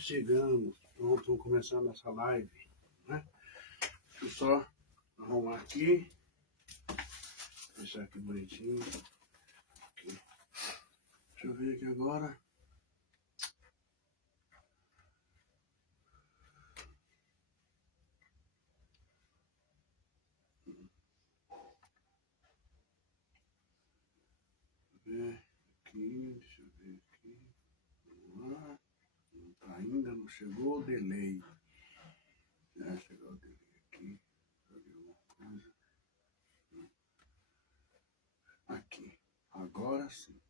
chegamos. Pronto, vamos começar nossa live, né? Deixa eu só arrumar aqui. Deixar aqui bonitinho. Aqui. Deixa eu ver aqui agora. Deixa eu ver aqui. Vamos lá. Não tá ainda, não chegou o delay. Já chegou o delay aqui. Deixa eu ver alguma coisa. Aqui. Agora sim.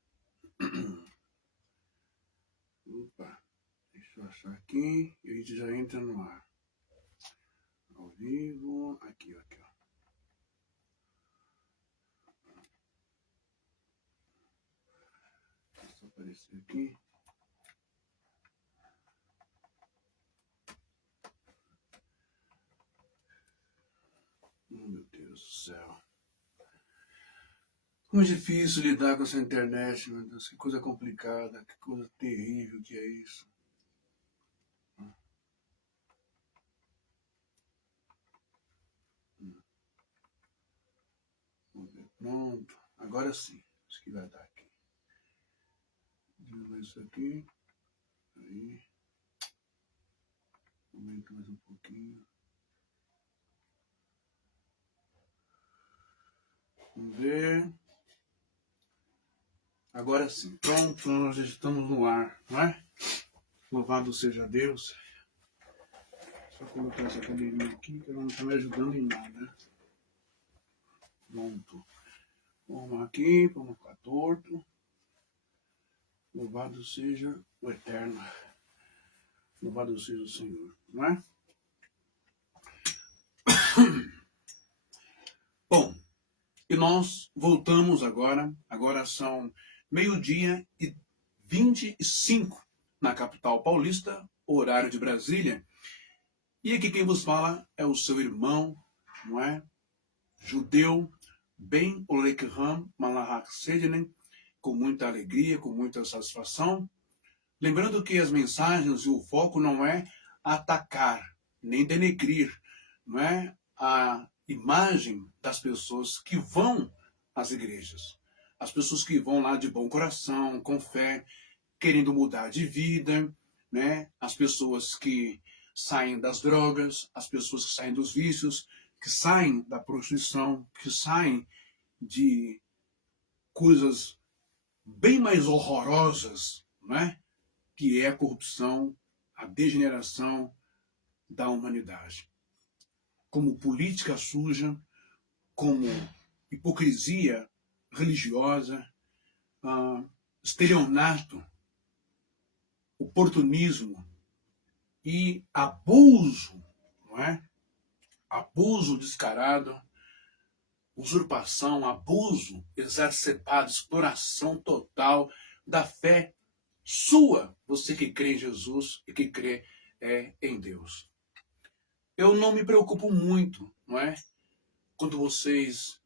Opa. Deixa eu achar aqui e a gente já entra no ar. Ao vivo. Aqui, ó. Deixa eu aparecer aqui. Meu Deus do céu. Como é difícil lidar com essa internet, meu Deus. Que coisa complicada, que coisa terrível que é isso. Vamos ver. Pronto. Agora sim. Acho que vai dar aqui. Diminuir isso aqui. Aí. Aumenta mais um pouquinho. Vamos ver. Agora sim. Pronto. Nós já estamos no ar, não é? Louvado seja Deus. Só colocar essa cadeirinha aqui que ela não está me ajudando em nada. Pronto. Vamos aqui, vamos ficar torto. Louvado seja o Eterno. Louvado seja o Senhor, não é? Bom, e nós voltamos agora. Agora são 12h25 na capital paulista, horário de Brasília. E aqui quem vos fala é o seu irmão, não é? Judeu, Ben Olekram Malahak Sedenen, com muita alegria, com muita satisfação. Lembrando que as mensagens e o foco não é atacar, nem denegrir, não é a imagem das pessoas que vão às igrejas. As pessoas que vão lá de bom coração, com fé, querendo mudar de vida, né? As pessoas que saem das drogas, as pessoas que saem dos vícios, que saem da prostituição, que saem de coisas bem mais horrorosas, né? Que é a corrupção, a degeneração da humanidade. Como política suja, como hipocrisia religiosa, estelionato, oportunismo e abuso, não é? Abuso descarado, usurpação, abuso exacerbado, exploração total da fé sua, você que crê em Jesus e que crê em Deus. Eu não me preocupo muito, não é? Quando vocês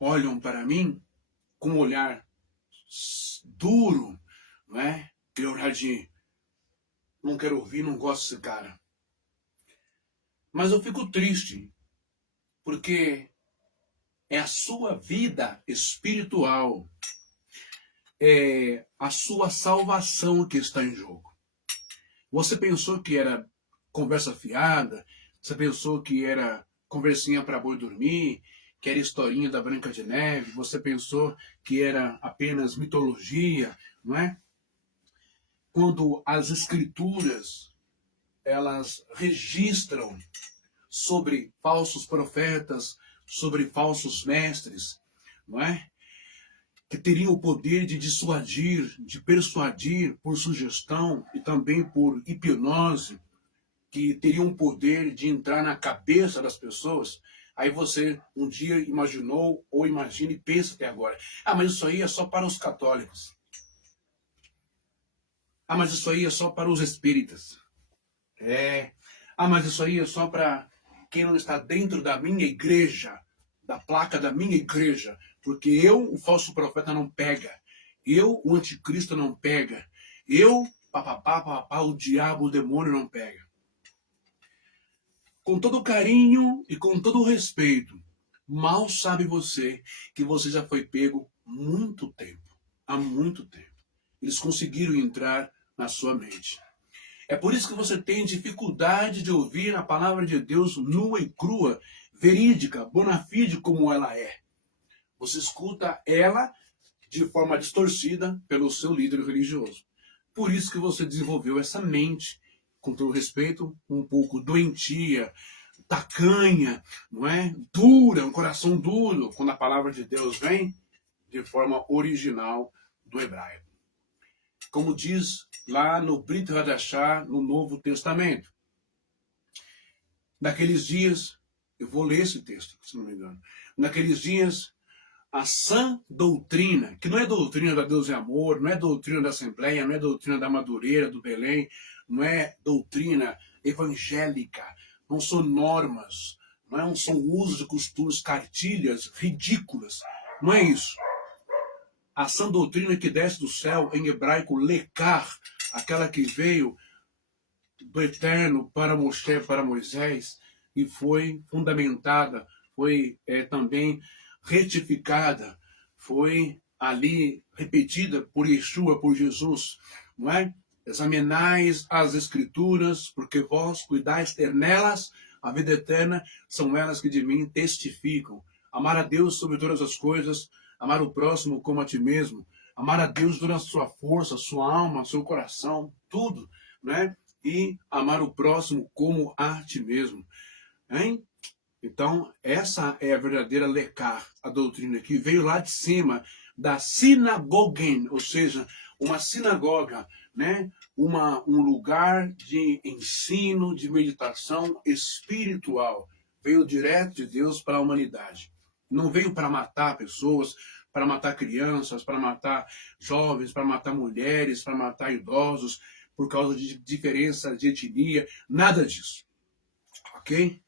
olham para mim com um olhar duro, não é? Aquele olhar de não quero ouvir, não gosto desse cara. Mas eu fico triste, porque é a sua vida espiritual, é a sua salvação que está em jogo. Você pensou que era conversa fiada, você pensou que era conversinha para boi dormir, que era historinha da Branca de Neve, você pensou que era apenas mitologia, não é? Quando as escrituras, elas registram sobre falsos profetas, sobre falsos mestres, não é? Que teriam o poder de dissuadir, de persuadir por sugestão e também por hipnose, que teriam o poder de entrar na cabeça das pessoas. Aí você um dia imaginou, ou imagina e pensa até agora, mas isso aí é só para os católicos. Mas isso aí é só para os espíritas. Mas isso aí é só para quem não está dentro da minha igreja, da placa da minha igreja, porque eu, o falso profeta, não pega. Eu, o anticristo, não pega. Eu, papapá, papapá, o diabo, o demônio não pega. Com todo carinho e com todo respeito, mal sabe você que você já foi pego muito tempo, há muito tempo. Eles conseguiram entrar na sua mente. É por isso que você tem dificuldade de ouvir a palavra de Deus nua e crua, verídica, bona fide como ela é. Você escuta ela de forma distorcida pelo seu líder religioso. Por isso que você desenvolveu essa mente, com todo respeito, um pouco doentia, tacanha, não é? Dura, um coração duro, quando a palavra de Deus vem de forma original do hebraico. Como diz lá no Brit Hadashah, no Novo Testamento. Naqueles dias, eu vou ler esse texto, se não me engano. Naqueles dias, a sã doutrina, que não é doutrina da Deus e Amor, não é doutrina da Assembleia, não é doutrina da Madureira, do Belém, não é doutrina evangélica, não são normas, não são usos de costumes, cartilhas ridículas, não é isso. A sã doutrina que desce do céu, em hebraico, lekar, aquela que veio do Eterno para Moshe, para Moisés, e foi fundamentada, foi também retificada, foi ali repetida por Yeshua, por Jesus, não é? Examinais as Escrituras, porque vós cuidais ter nelas a vida eterna, são elas que de mim testificam. Amar a Deus sobre todas as coisas, amar o próximo como a ti mesmo, amar a Deus toda a sua força, sua alma, seu coração, tudo, né? E amar o próximo como a ti mesmo. Hein? Então, essa é a verdadeira lekar, a doutrina que veio lá de cima da sinagogen, ou seja, uma sinagoga, né? Um lugar de ensino, de meditação espiritual. Veio direto de Deus para a humanidade. Não veio para matar pessoas, para matar crianças, para matar jovens, para matar mulheres, para matar idosos, por causa de diferença de etnia, nada disso. Ok?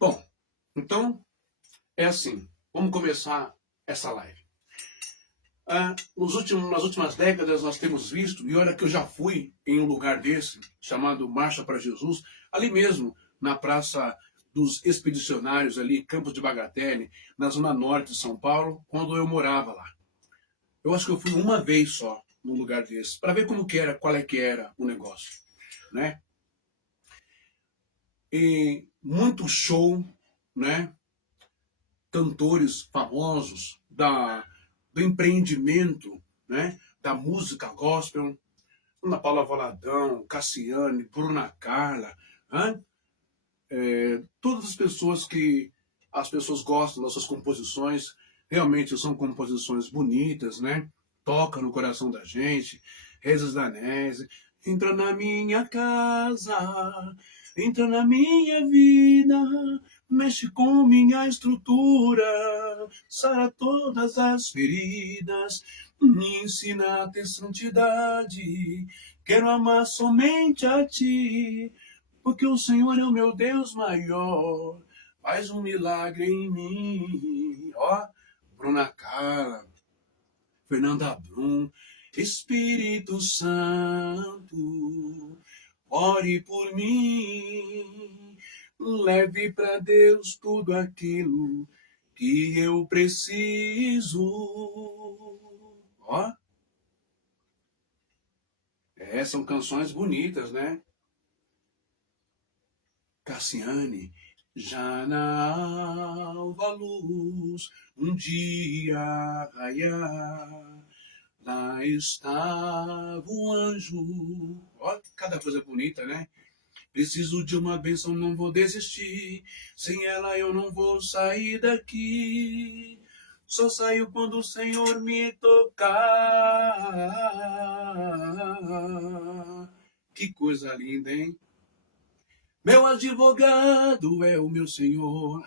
Bom, então, é assim. Vamos começar essa live. Nas últimas décadas nós temos visto, e olha que eu já fui em um lugar desse, chamado Marcha para Jesus, ali mesmo, na Praça dos Expedicionários, ali, Campos de Bagatelle, na zona norte de São Paulo, quando eu morava lá. Eu acho que eu fui uma vez só num lugar desse, para ver como que era, qual é que era o negócio, né? E muito show, né? Cantores famosos do empreendimento, né? Da música gospel, Ana Paula Valadão, Cassiane, Bruna Carla, né? Todas as pessoas que as pessoas gostam das suas composições, realmente são composições bonitas, né? Toca no coração da gente, Rezas da Nese, entra na minha casa, entra na minha vida, mexe com minha estrutura, sara todas as feridas, me ensina a ter santidade, quero amar somente a ti, porque o Senhor é o meu Deus maior, faz um milagre em mim. Ó, Bruna Carla, Fernanda Brum, Espírito Santo, ore por mim, leve para Deus tudo aquilo que eu preciso. Ó, são canções bonitas, né? Cassiane, já na alva luz, um dia raiar, lá estava um anjo. Olha cada coisa bonita, né? Preciso de uma bênção, não vou desistir. Sem ela eu não vou sair daqui. Só saio quando o Senhor me tocar. Que coisa linda, hein? Meu advogado é o meu Senhor.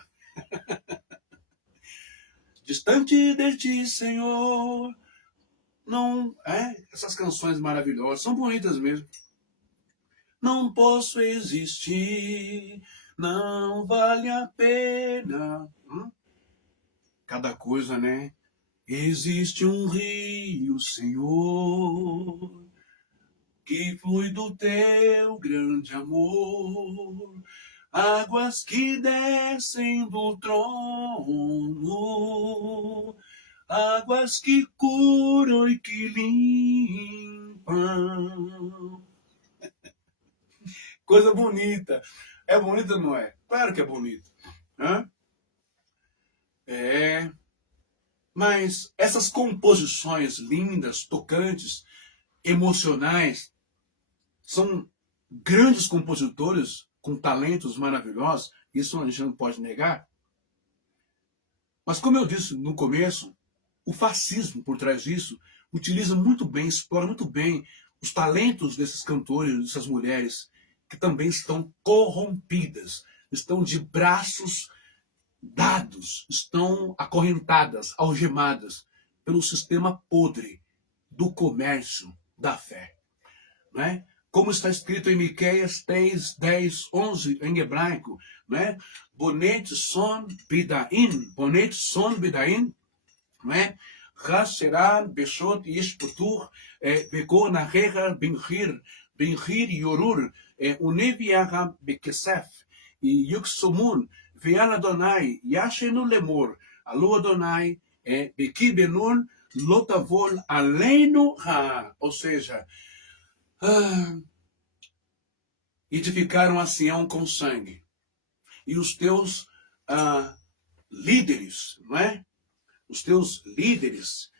Distante de ti, Senhor. Não, essas canções maravilhosas, são bonitas mesmo. Não posso existir, não vale a pena. Cada coisa, né? Existe um rio, Senhor, que flui do teu grande amor, águas que descem do trono, águas que curam e que limpam. Coisa bonita. É bonita, não é? Claro que é bonito. Hã? É. Mas essas composições lindas, tocantes, emocionais, são grandes compositores com talentos maravilhosos. Isso a gente não pode negar. Mas como eu disse no começo, o fascismo por trás disso utiliza muito bem, explora muito bem os talentos desses cantores, dessas mulheres, que também estão corrompidas, estão de braços dados, estão acorrentadas, algemadas pelo sistema podre do comércio da fé. Né? Como está escrito em Miqueias 3, 10, 11, em hebraico, né? Bonet son bidain, né? Hasseran beshot ish putur, beko nahecha binchir yorur, uneviaha bekesef, e yuksumun, veal Adonai, yashenu lemor, alu Adonai, beki benun, lotavol aleinu ha. Ou seja, edificaram a Sião com sangue. E os teus líderes, não é? Os teus líderes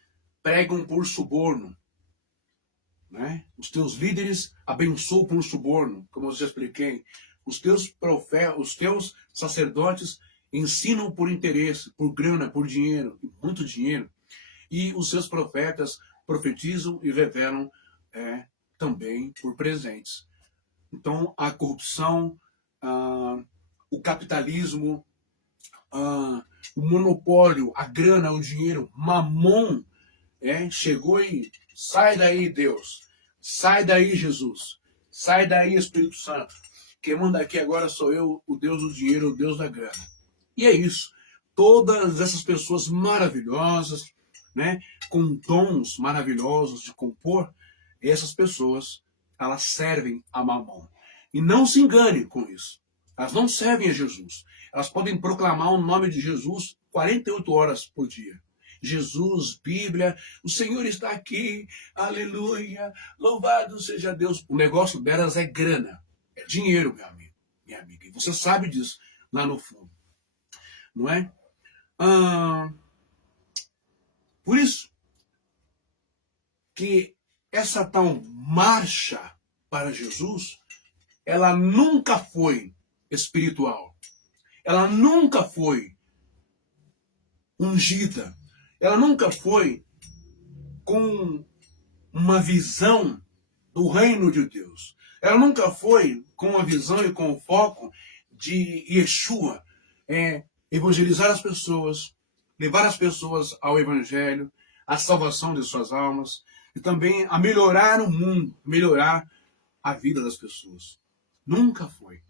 pregam por suborno. Né? Os teus líderes abençoam por suborno, como eu já expliquei. Os teus profetas, os teus sacerdotes ensinam por interesse, por grana, por dinheiro, muito dinheiro. E os seus profetas profetizam e revelam também por presentes. Então, a corrupção, o capitalismo, o monopólio, a grana, o dinheiro, mamon, chegou e sai daí, Deus. Sai daí, Jesus. Sai daí, Espírito Santo. Quem manda aqui agora sou eu, o Deus do dinheiro, o Deus da grana. E é isso. Todas essas pessoas maravilhosas, né, com dons maravilhosos de compor, essas pessoas, elas servem a Mamon. E não se engane com isso. Elas não servem a Jesus. Elas podem proclamar o nome de Jesus 48 horas por dia. Jesus, Bíblia, o Senhor está aqui, aleluia, louvado seja Deus. O negócio delas é grana, é dinheiro, meu amigo, minha amiga. E você sabe disso lá no fundo, não é? Por isso que essa tal marcha para Jesus, ela nunca foi espiritual. Ela nunca foi ungida. Ela nunca foi com uma visão do reino de Deus. Ela nunca foi com uma visão e com o foco de Yeshua, evangelizar as pessoas, levar as pessoas ao evangelho, à salvação de suas almas, e também a melhorar o mundo, melhorar a vida das pessoas. Nunca foi.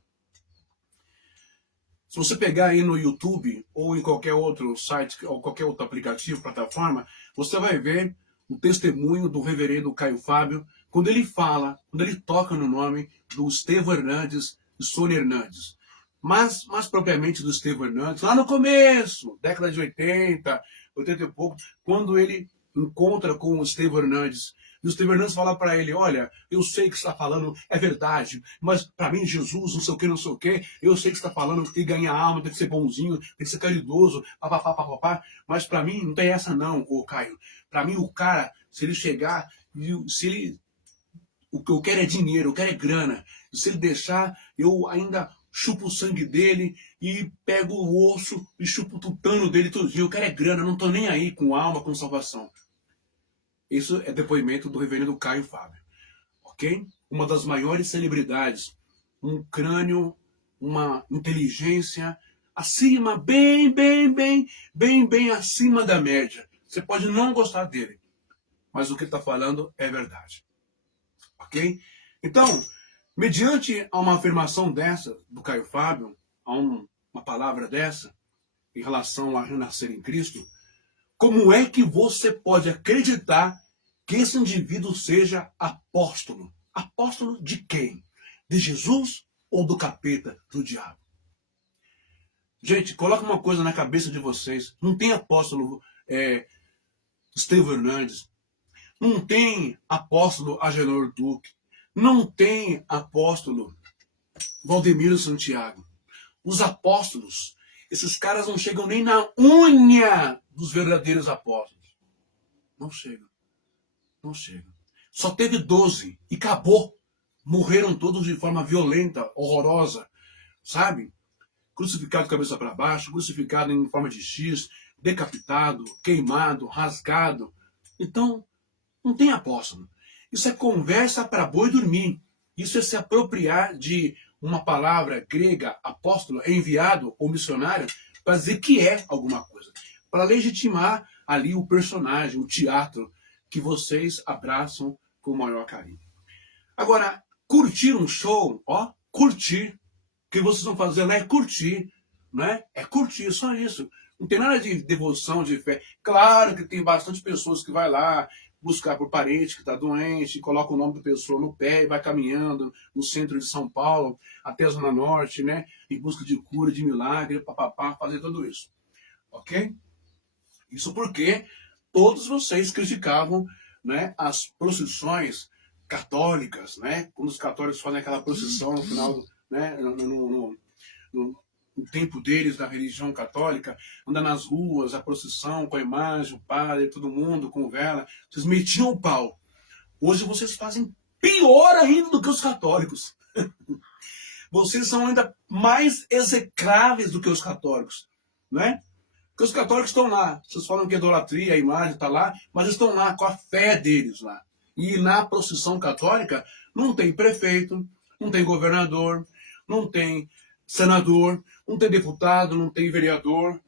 Se você pegar aí no YouTube ou em qualquer outro site ou qualquer outro aplicativo, plataforma, você vai ver o testemunho do reverendo Caio Fábio quando ele fala, quando ele toca no nome do Estevão Hernandes e Sônia Hernandes. Mas, mais propriamente do Estevão Hernandes, lá no começo, década de 80, 80 e pouco, quando ele encontra com o Estevão Hernandes. E o Estevão Hernandes fala para ele, olha, eu sei que você está falando, é verdade, mas para mim Jesus, não sei o que, eu sei que você está falando que tem que ganhar alma, tem que ser bonzinho, tem que ser caridoso, papapá, mas para mim não tem essa não, ô Caio. Para mim o cara, se ele chegar, o que eu quero é dinheiro, eu quero é grana. Se ele deixar, eu ainda chupo o sangue dele e pego o osso e chupo o tutano dele todo dia. Eu quero é grana, não estou nem aí com alma, com salvação. Isso é depoimento do reverendo Caio Fábio. Ok? Uma das maiores celebridades. Um crânio, uma inteligência acima, bem acima da média. Você pode não gostar dele, mas o que ele está falando é verdade. Ok? Então, mediante a uma afirmação dessa do Caio Fábio, a uma palavra dessa, em relação a renascer em Cristo, como é que você pode acreditar que esse indivíduo seja apóstolo? Apóstolo de quem? De Jesus ou do capeta, do diabo? Gente, coloca uma coisa na cabeça de vocês. Não tem apóstolo Estevão Hernandes. Não tem apóstolo Agenor Duque. Não tem apóstolo Valdemiro Santiago. Os apóstolos, esses caras não chegam nem na unha dos verdadeiros apóstolos. Não chegam. Não chegam. Só teve 12 e acabou. Morreram todos de forma violenta, horrorosa, sabe? Crucificado de cabeça para baixo, crucificado em forma de X, decapitado, queimado, rasgado. Então, não tem apóstolo. Isso é conversa para boi dormir. Isso é se apropriar de uma palavra grega, apóstolo, enviado ou missionário, para dizer que é alguma coisa. Para legitimar ali o personagem, o teatro, que vocês abraçam com o maior carinho. Agora, curtir um show, ó, curtir. O que vocês vão fazer lá é curtir, né? É curtir, só isso. Não tem nada de devoção, de fé. Claro que tem bastante pessoas que vai lá buscar por parente que está doente, coloca o nome da pessoa no pé e vai caminhando no centro de São Paulo até a Zona Norte, né? Em busca de cura, de milagre, papapá, fazer tudo isso. Ok? Isso porque todos vocês criticavam, né, as procissões católicas, né? Quando os católicos fazem aquela procissão no final, né, no tempo deles, da religião católica, anda nas ruas, a procissão com a imagem, o padre, todo mundo com vela. Vocês metiam o pau. Hoje vocês fazem pior ainda do que os católicos. Vocês são ainda mais execráveis do que os católicos, né? Porque os católicos estão lá. Vocês falam que a idolatria, a imagem está lá, mas estão lá com a fé deles lá. E na procissão católica não tem prefeito, não tem governador, não tem senador, não tem deputado, não tem vereador,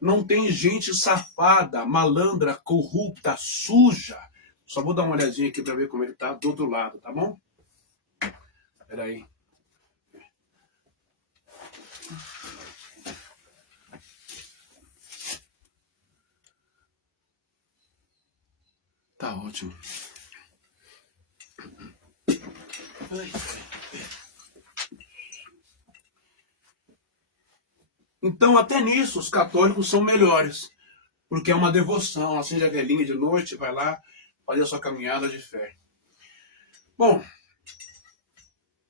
não tem gente safada, malandra, corrupta, suja. Só vou dar uma olhadinha aqui para ver como ele está do outro lado, tá bom? Espera aí. Tá ótimo. Então, até nisso, os católicos são melhores. Porque é uma devoção. Acende a velhinha de noite, vai lá fazer a sua caminhada de fé. Bom,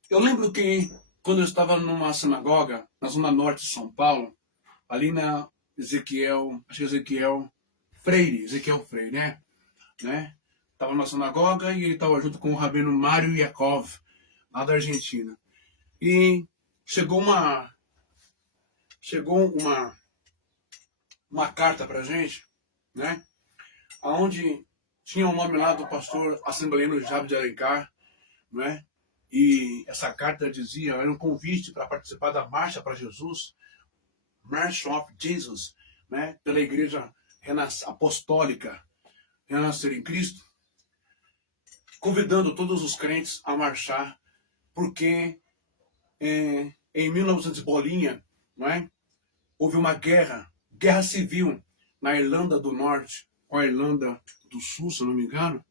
eu lembro que quando eu estava numa sinagoga, na zona norte de São Paulo, ali na Ezequiel Freire, né? Estava na sinagoga e ele estava junto com o rabino Mário Yakov, lá da Argentina. E chegou uma carta para a gente, né? Onde tinha o nome lá do pastor assembleano Jabe de Alencar, né? E essa carta dizia, era um convite para participar da Marcha para Jesus, March of Jesus, né? Pela Igreja Apostólica Renascer em Cristo, convidando todos os crentes a marchar, porque em 1900 bolinha, não é? Houve uma guerra civil na Irlanda do Norte com a Irlanda do Sul, se não me engano.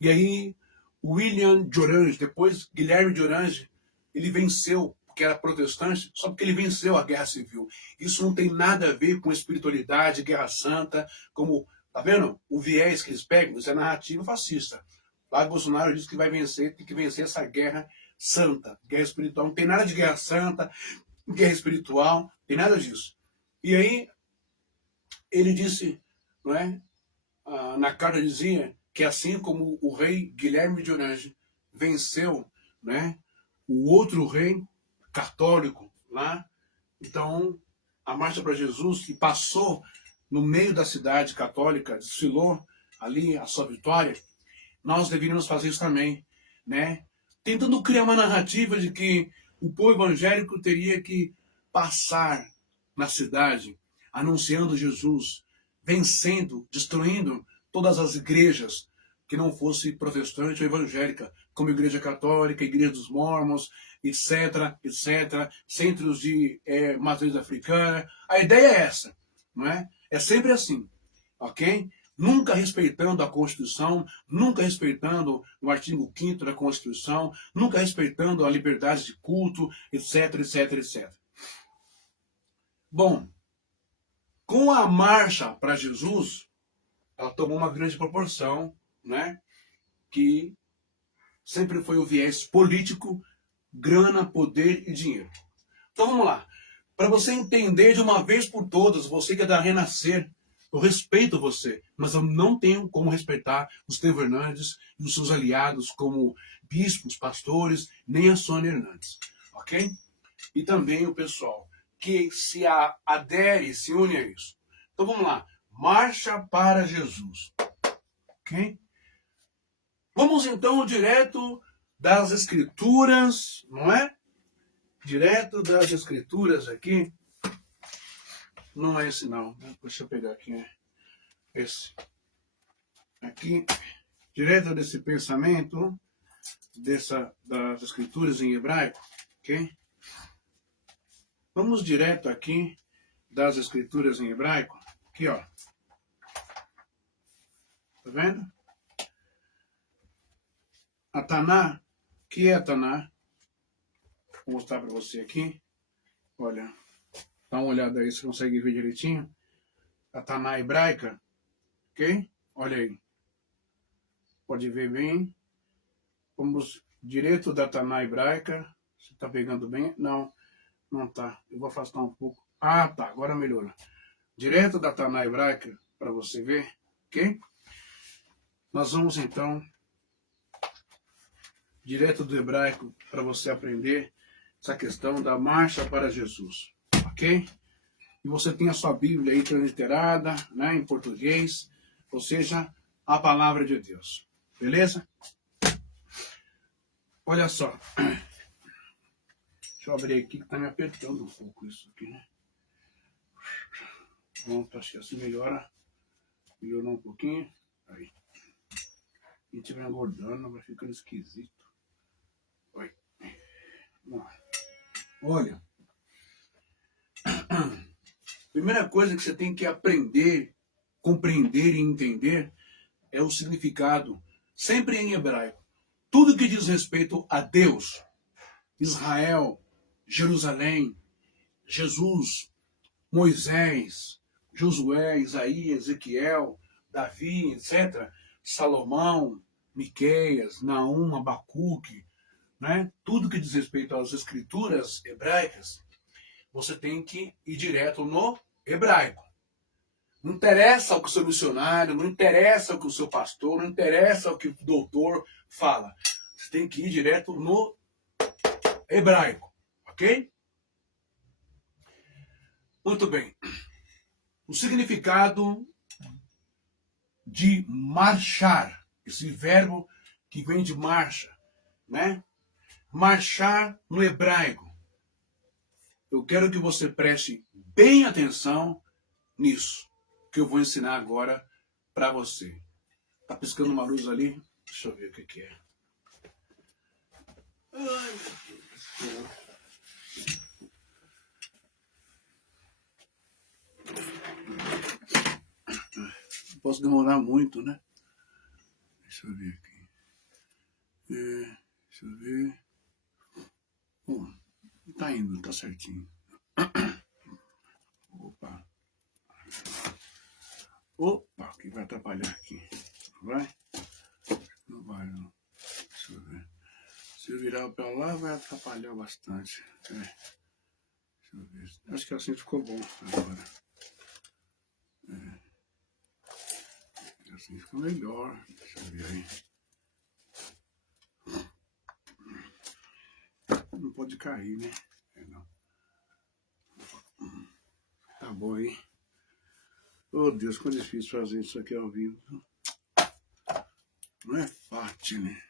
E aí William de Orange, depois Guilherme de Orange, ele venceu, porque era protestante, só porque ele venceu a guerra civil. Isso não tem nada a ver com espiritualidade, guerra santa, como, tá vendo? O viés que eles pegam, isso é narrativa fascista. Lá Bolsonaro diz que vai vencer, tem que vencer essa guerra santa, guerra espiritual. Não tem nada de guerra santa, guerra espiritual, não tem nada disso. E aí ele disse, não é? Na carta dizia que assim como o rei Guilherme de Orange venceu, né, o outro rei católico lá, então a Marcha para Jesus, que passou no meio da cidade católica, desfilou ali a sua vitória, nós deveríamos fazer isso também, né? Tentando criar uma narrativa de que o povo evangélico teria que passar na cidade, anunciando Jesus, vencendo, destruindo todas as igrejas que não fosse protestante ou evangélica, como Igreja Católica, Igreja dos Mormons, etc., centros de matriz africana. A ideia é essa, não é? É sempre assim, ok? nunca respeitando a Constituição, nunca respeitando o artigo 5º da Constituição, nunca respeitando a liberdade de culto, etc, etc, etc. Bom, com a marcha para Jesus, ela tomou uma grande proporção, né? Que sempre foi o viés político, grana, poder e dinheiro. Então vamos lá. Para você entender de uma vez por todas, você que é da Renascer, eu respeito você, mas eu não tenho como respeitar os Teo Hernandes e os seus aliados como bispos, pastores, nem a Sônia Hernandes, ok? E também o pessoal que se adere, se une a isso. Então vamos lá. Marcha para Jesus, ok? Vamos então direto das Escrituras, não é? Direto das Escrituras aqui. Não é esse não. Deixa eu pegar aqui. Esse. Aqui. Direto desse pensamento. Das Escrituras em hebraico. Ok? Vamos direto aqui das Escrituras em hebraico. Aqui, ó. Tá vendo? A Taná. O que é a Taná? Vou mostrar para você aqui. Olha. Dá uma olhada aí, você consegue ver direitinho. A Taná hebraica. Ok? Olha aí. Pode ver bem. Vamos direto da Taná hebraica. Você está pegando bem? Não, não tá. Eu vou afastar um pouco. Ah, tá. Agora melhorou. Direto da Taná hebraica, para você ver. Ok? Nós vamos então direto do hebraico para você aprender essa questão da marcha para Jesus. Ok? E você tem a sua Bíblia aí transliterada, né, em português, ou seja, a palavra de Deus. Beleza? Olha só. Deixa eu abrir aqui que está me apertando um pouco isso aqui, né? Pronto, acho que assim melhora. Melhorou um pouquinho. Aí. A gente vai engordando, vai ficando esquisito. Oi. Olha. Primeira coisa que você tem que aprender, compreender e entender é o significado, sempre em hebraico. Tudo que diz respeito a Deus, Israel, Jerusalém, Jesus, Moisés, Josué, Isaías, Ezequiel, Davi, etc., Salomão, Miqueias, Naum, Abacuque, né? Tudo que diz respeito às escrituras hebraicas, você tem que ir direto no hebraico. Não interessa o que o seu missionário, não interessa o que o seu pastor, não interessa o que o doutor fala. Você tem que ir direto no hebraico, ok? Muito bem. O significado de marchar, esse verbo que vem de marcha, né? Marchar no hebraico. Eu quero que você preste bem atenção nisso, que eu vou ensinar agora para você. Tá piscando uma luz ali? Deixa eu ver o que é. Ai, meu Deus do céu. Não posso demorar muito, né? Deixa eu ver aqui. Deixa eu ver. Bom, tá indo, tá certinho. Opa. Opa, que vai atrapalhar aqui. Vai? Não vai, não. Deixa eu ver. Se eu virar pra lá, vai atrapalhar bastante. Deixa eu ver. Acho que assim ficou bom agora. Assim ficou melhor. Deixa eu ver aí. Não pode cair, né? Não. Tá bom aí. Oh Deus, como é difícil fazer isso aqui ao vivo. Não é fácil, né?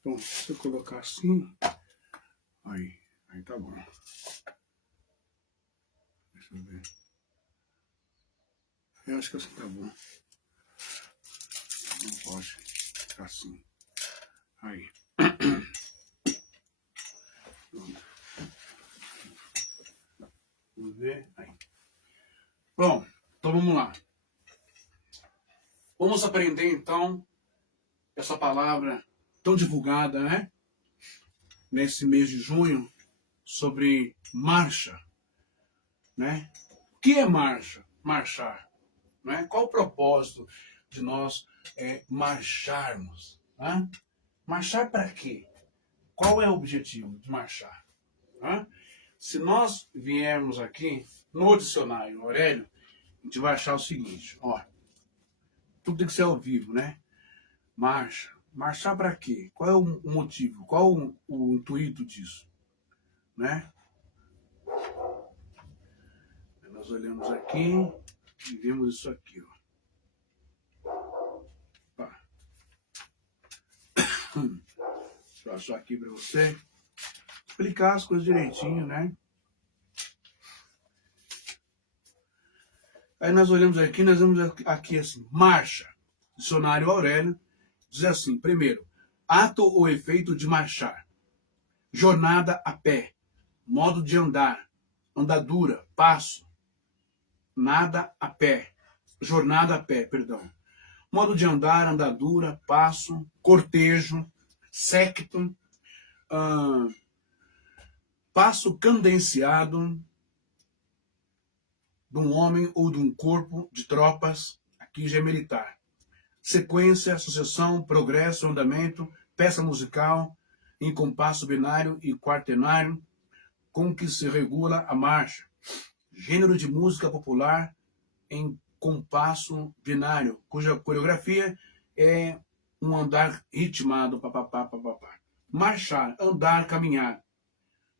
Então, se eu colocar assim, aí tá bom. Deixa eu ver. Eu acho que assim tá bom. Não pode ficar assim. Aí. Vamos ver. Aí. Bom, então vamos lá. Vamos aprender então essa palavra tão divulgada, né? Nesse mês de junho, sobre marcha, né? O que é marcha? Marchar, né? Qual o propósito de nós marcharmos? Né? Marchar para quê? Qual é o objetivo de marchar? Né? Se nós viermos aqui no dicionário Aurélio, a gente vai achar o seguinte, ó, tudo tem que ser ao vivo, né? Marcha. Marchar para quê? Qual é o motivo? Qual o intuito disso? Né? Nós olhamos aqui e vemos isso aqui, ó. Tá. Deixa eu achar aqui para você explicar as coisas direitinho, né? Aí nós olhamos aqui, nós vemos aqui assim, marcha. Dicionário Aurélio diz assim, primeiro, ato ou efeito de marchar. Jornada a pé, modo de andar, andadura, passo, nada a pé, jornada a pé, perdão. Modo de andar, andadura, passo, cortejo, séquito, passo cadenciado de um homem ou de um corpo de tropas, aqui já é militar. Sequência, sucessão, progresso, andamento, peça musical, em compasso binário e quaternário, com que se regula a marcha. Gênero de música popular em compasso binário, cuja coreografia é um andar ritmado, papapá, papapá. Marchar, andar, caminhar.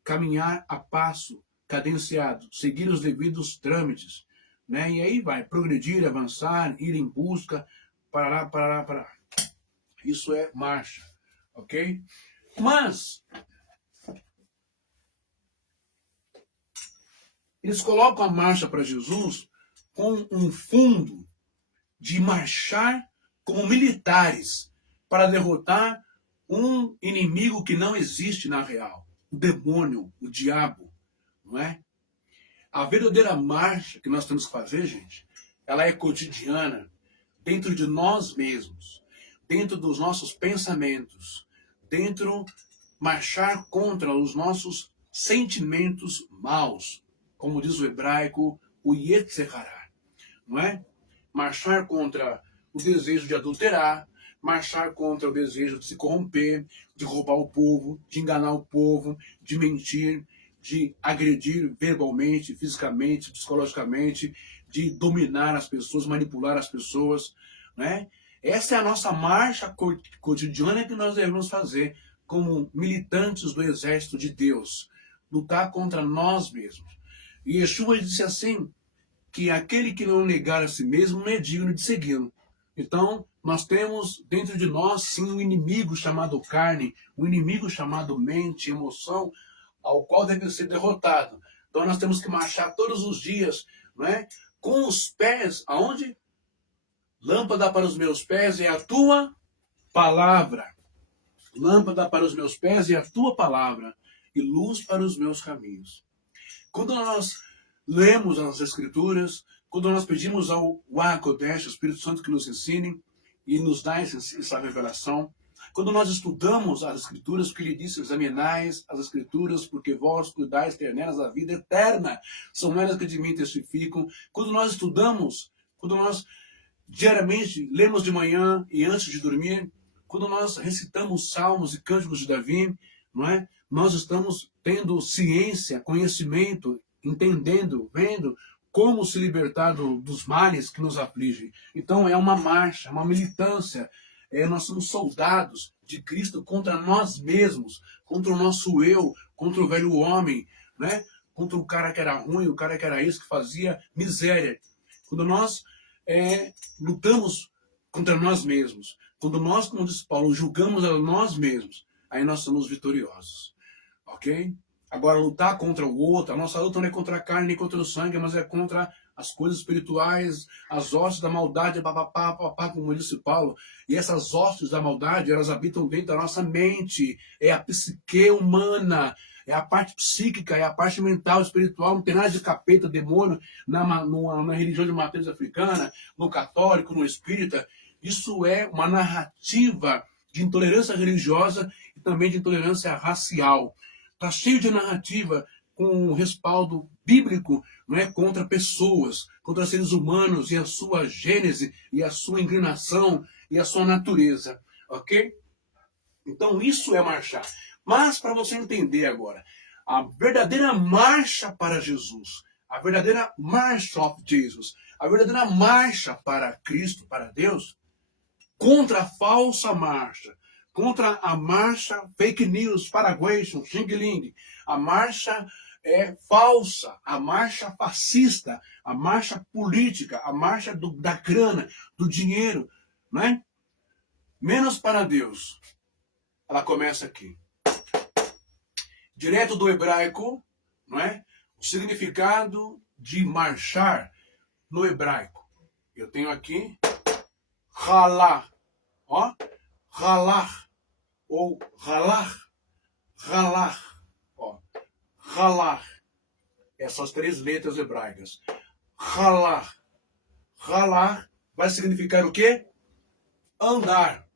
Caminhar a passo cadenciado, seguir os devidos trâmites, né? E aí vai, progredir, avançar, ir em busca, parará. Isso é marcha, ok? Mas eles colocam a marcha para Jesus com um fundo de marchar como militares para derrotar um inimigo que não existe na real, o demônio, o diabo, não é? A verdadeira marcha que nós temos que fazer, gente, ela é cotidiana, dentro de nós mesmos, dentro dos nossos pensamentos, marchar contra os nossos sentimentos maus, como diz o hebraico, o Yetzer Hara, não é? Marchar contra o desejo de adulterar, marchar contra o desejo de se corromper, de roubar o povo, de enganar o povo, de mentir, de agredir verbalmente, fisicamente, psicologicamente, de dominar as pessoas, manipular as pessoas, né? Essa é a nossa marcha cotidiana que nós devemos fazer como militantes do exército de Deus, lutar contra nós mesmos. E Yeshua disse assim, que aquele que não negar a si mesmo não é digno de segui-lo. Então, nós temos dentro de nós, sim, um inimigo chamado carne, um inimigo chamado mente, emoção, ao qual deve ser derrotado. Então, nós temos que marchar todos os dias, não é? Com os pés, aonde? Lâmpada para os meus pés é a tua palavra. Lâmpada para os meus pés é a tua palavra, e luz para os meus caminhos. Quando nós lemos as Escrituras, quando nós pedimos ao Kodesh, o Espírito Santo, que nos ensine e nos dá essa revelação, quando nós estudamos as Escrituras, porque ele disse, examinais as Escrituras, porque vós cuidais ternelas da vida eterna, são elas que de mim testificam. Quando nós estudamos, quando nós diariamente lemos de manhã e antes de dormir, quando nós recitamos salmos e cânticos de Davi, não é? Nós estamos tendo ciência, conhecimento, entendendo, vendo como se libertar dos males que nos afligem. Então é uma marcha, uma militância. Nós somos soldados de Cristo contra nós mesmos, contra o nosso eu, contra o velho homem, né? Contra o cara que era ruim, o cara que era isso, que fazia miséria. Quando nós lutamos contra nós mesmos, quando nós, como diz Paulo, julgamos a nós mesmos, aí nós somos vitoriosos. Ok? Agora, lutar contra o outro, a nossa luta não é contra a carne nem contra o sangue, mas é contra as coisas espirituais, as hostes da maldade, papapá, como disse Paulo. E essas hostes da maldade, elas habitam dentro da nossa mente. É a psique humana, é a parte psíquica, é a parte mental, espiritual, não tem nada de capeta, demônio na religião de matriz africana, no católico, no espírita. Isso é uma narrativa de intolerância religiosa e também de intolerância racial. Está cheio de narrativa com respaldo bíblico, não é, contra pessoas, contra seres humanos e a sua gênese, e a sua inclinação, e a sua natureza. Ok? Então isso é marchar. Mas para você entender agora, a verdadeira marcha para Jesus, a verdadeira march of Jesus, a verdadeira marcha para Cristo, para Deus, contra a falsa marcha, contra a marcha fake news, paraguation, Xing Ling, a marcha falsa, a marcha fascista, a marcha política, a marcha da grana, do dinheiro, né? Menos para Deus. Ela começa aqui. Direto do hebraico, não é? O significado de marchar no hebraico. Eu tenho aqui halach, ó, halach ou halach, halach, ó, halach. Essas três letras hebraicas. Halach, halach vai significar o quê? Andar.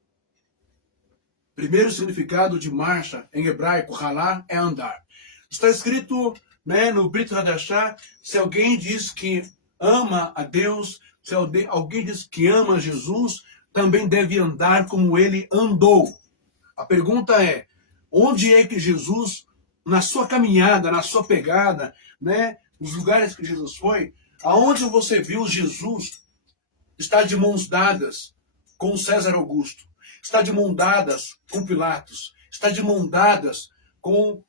Primeiro significado de marcha em hebraico, halach, é andar. Está escrito, né, no Brit Hadashah, se alguém diz que ama a Deus, se alguém diz que ama Jesus, também deve andar como ele andou. A pergunta é, onde é que Jesus, na sua caminhada, na sua pegada, né, nos lugares que Jesus foi, aonde você viu Jesus estar de mãos dadas com César Augusto? Está de mãos dadas com Pilatos, está de mãos dadas com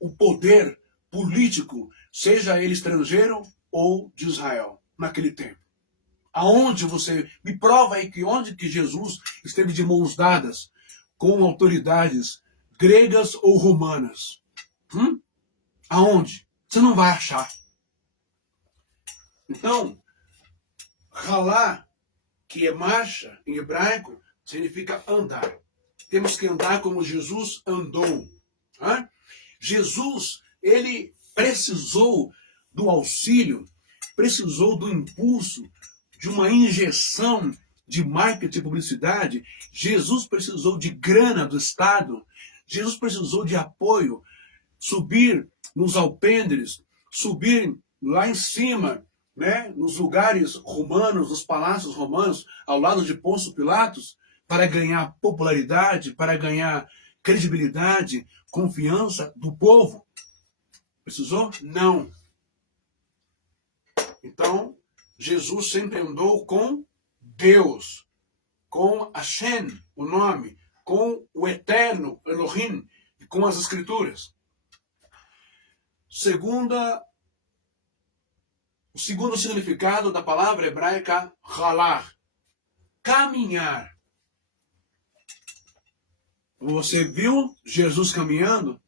o poder político, seja ele estrangeiro ou de Israel, naquele tempo. Aonde você, me prova aí que onde que Jesus esteve de mãos dadas com autoridades gregas ou romanas? Aonde? Você não vai achar. Então, halá, que é marcha em hebraico, significa andar. Temos que andar como Jesus andou. Jesus, ele precisou do auxílio, precisou do impulso, de uma injeção de marketing e publicidade. Jesus precisou de grana do Estado. Jesus precisou de apoio. Subir nos alpendres, subir lá em cima, né, nos lugares romanos, nos palácios romanos, ao lado de Pôncio Pilatos, para ganhar popularidade, para ganhar credibilidade, confiança do povo. Precisou? Não. Então, Jesus sempre andou com Deus, com Hashem, o nome, com o eterno Elohim, e com as Escrituras. O segundo significado da palavra hebraica halach, caminhar. Você viu Jesus caminhando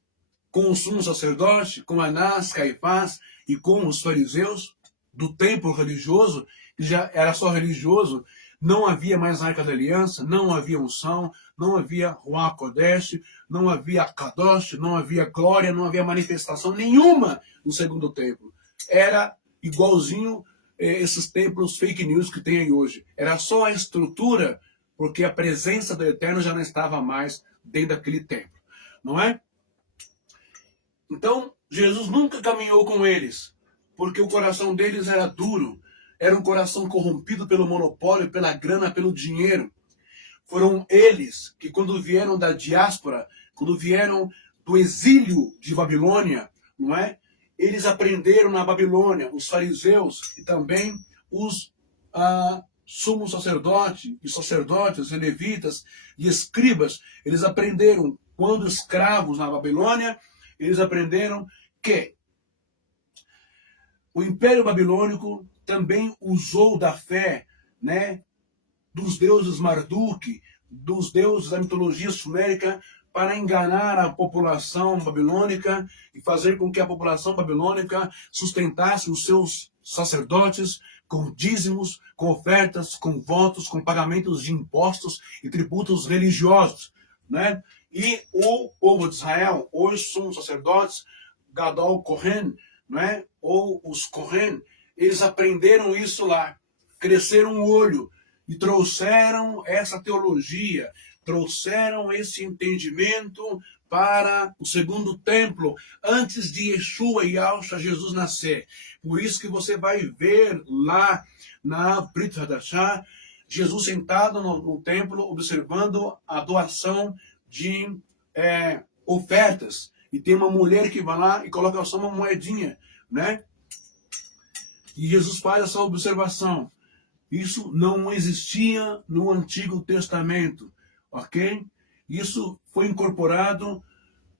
com o sumo sacerdote, com Anás, Caifás e com os fariseus do templo religioso, que já era só religioso, não havia mais Arca da Aliança, não havia unção, não havia Ruach Kodesh, não havia Kadosh, não havia glória, não havia manifestação nenhuma no segundo templo. Era igualzinho esses templos fake news que tem aí hoje. Era só a estrutura, porque a presença do Eterno já não estava mais dentro daquele templo, não é? Então, Jesus nunca caminhou com eles, porque o coração deles era duro, era um coração corrompido pelo monopólio, pela grana, pelo dinheiro. Foram eles que, quando vieram da diáspora, quando vieram do exílio de Babilônia, não é? Eles aprenderam na Babilônia, os fariseus e também os sumos sacerdotes e levitas e escribas. Eles aprenderam, quando escravos na Babilônia, eles aprenderam que o Império Babilônico também usou da fé, né, dos deuses Marduk, dos deuses da mitologia sumérica, para enganar a população babilônica e fazer com que a população babilônica sustentasse os seus sacerdotes com dízimos, com ofertas, com votos, com pagamentos de impostos e tributos religiosos, né? E o povo de Israel, os sumos sacerdotes, Gadol Kohen, né? Ou os Kohen, eles aprenderam isso lá, cresceram o olho e trouxeram essa teologia, trouxeram esse entendimento para o segundo templo, antes de Yeshua e Yahshua Jesus nascer. Por isso que você vai ver lá na Brit Hadashah, Jesus sentado no templo, observando a doação de ofertas. E tem uma mulher que vai lá e coloca só uma moedinha, né? E Jesus faz essa observação. Isso não existia no Antigo Testamento, ok? Isso foi incorporado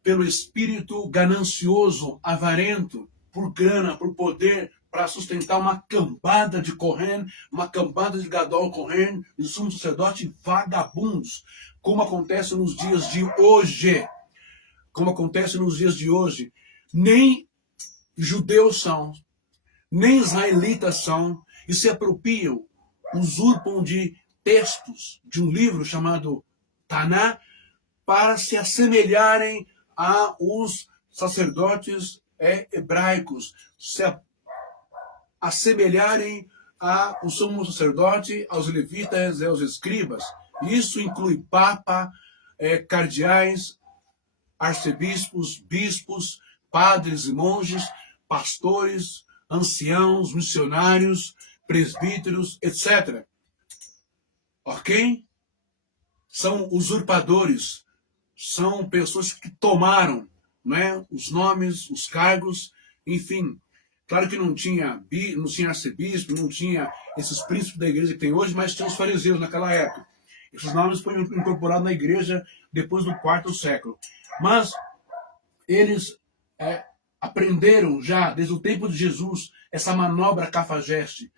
pelo espírito ganancioso, avarento, por grana, por poder, para sustentar uma cambada de Kohen, uma cambada de Gadol Kohen, de sumo sacerdote vagabundos, como acontece nos dias de hoje. Como acontece nos dias de hoje. Nem judeus são, nem israelitas são, e se apropriam, usurpam de textos de um livro chamado Taná, para se assemelharem a os sacerdotes hebraicos, se assemelharem a o sumo sacerdote, aos levitas e aos escribas. Isso inclui papa, cardeais, arcebispos, bispos, padres e monges, pastores, anciãos, missionários, presbíteros, etc. Ok? São usurpadores, são pessoas que tomaram, né, os nomes, os cargos, enfim. Claro que não tinha arcebispo, não tinha esses príncipes da igreja que tem hoje, mas tinha os fariseus naquela época. Esses nomes foram incorporados na igreja depois do quarto século. Mas eles aprenderam já, desde o tempo de Jesus, essa manobra cafajeste.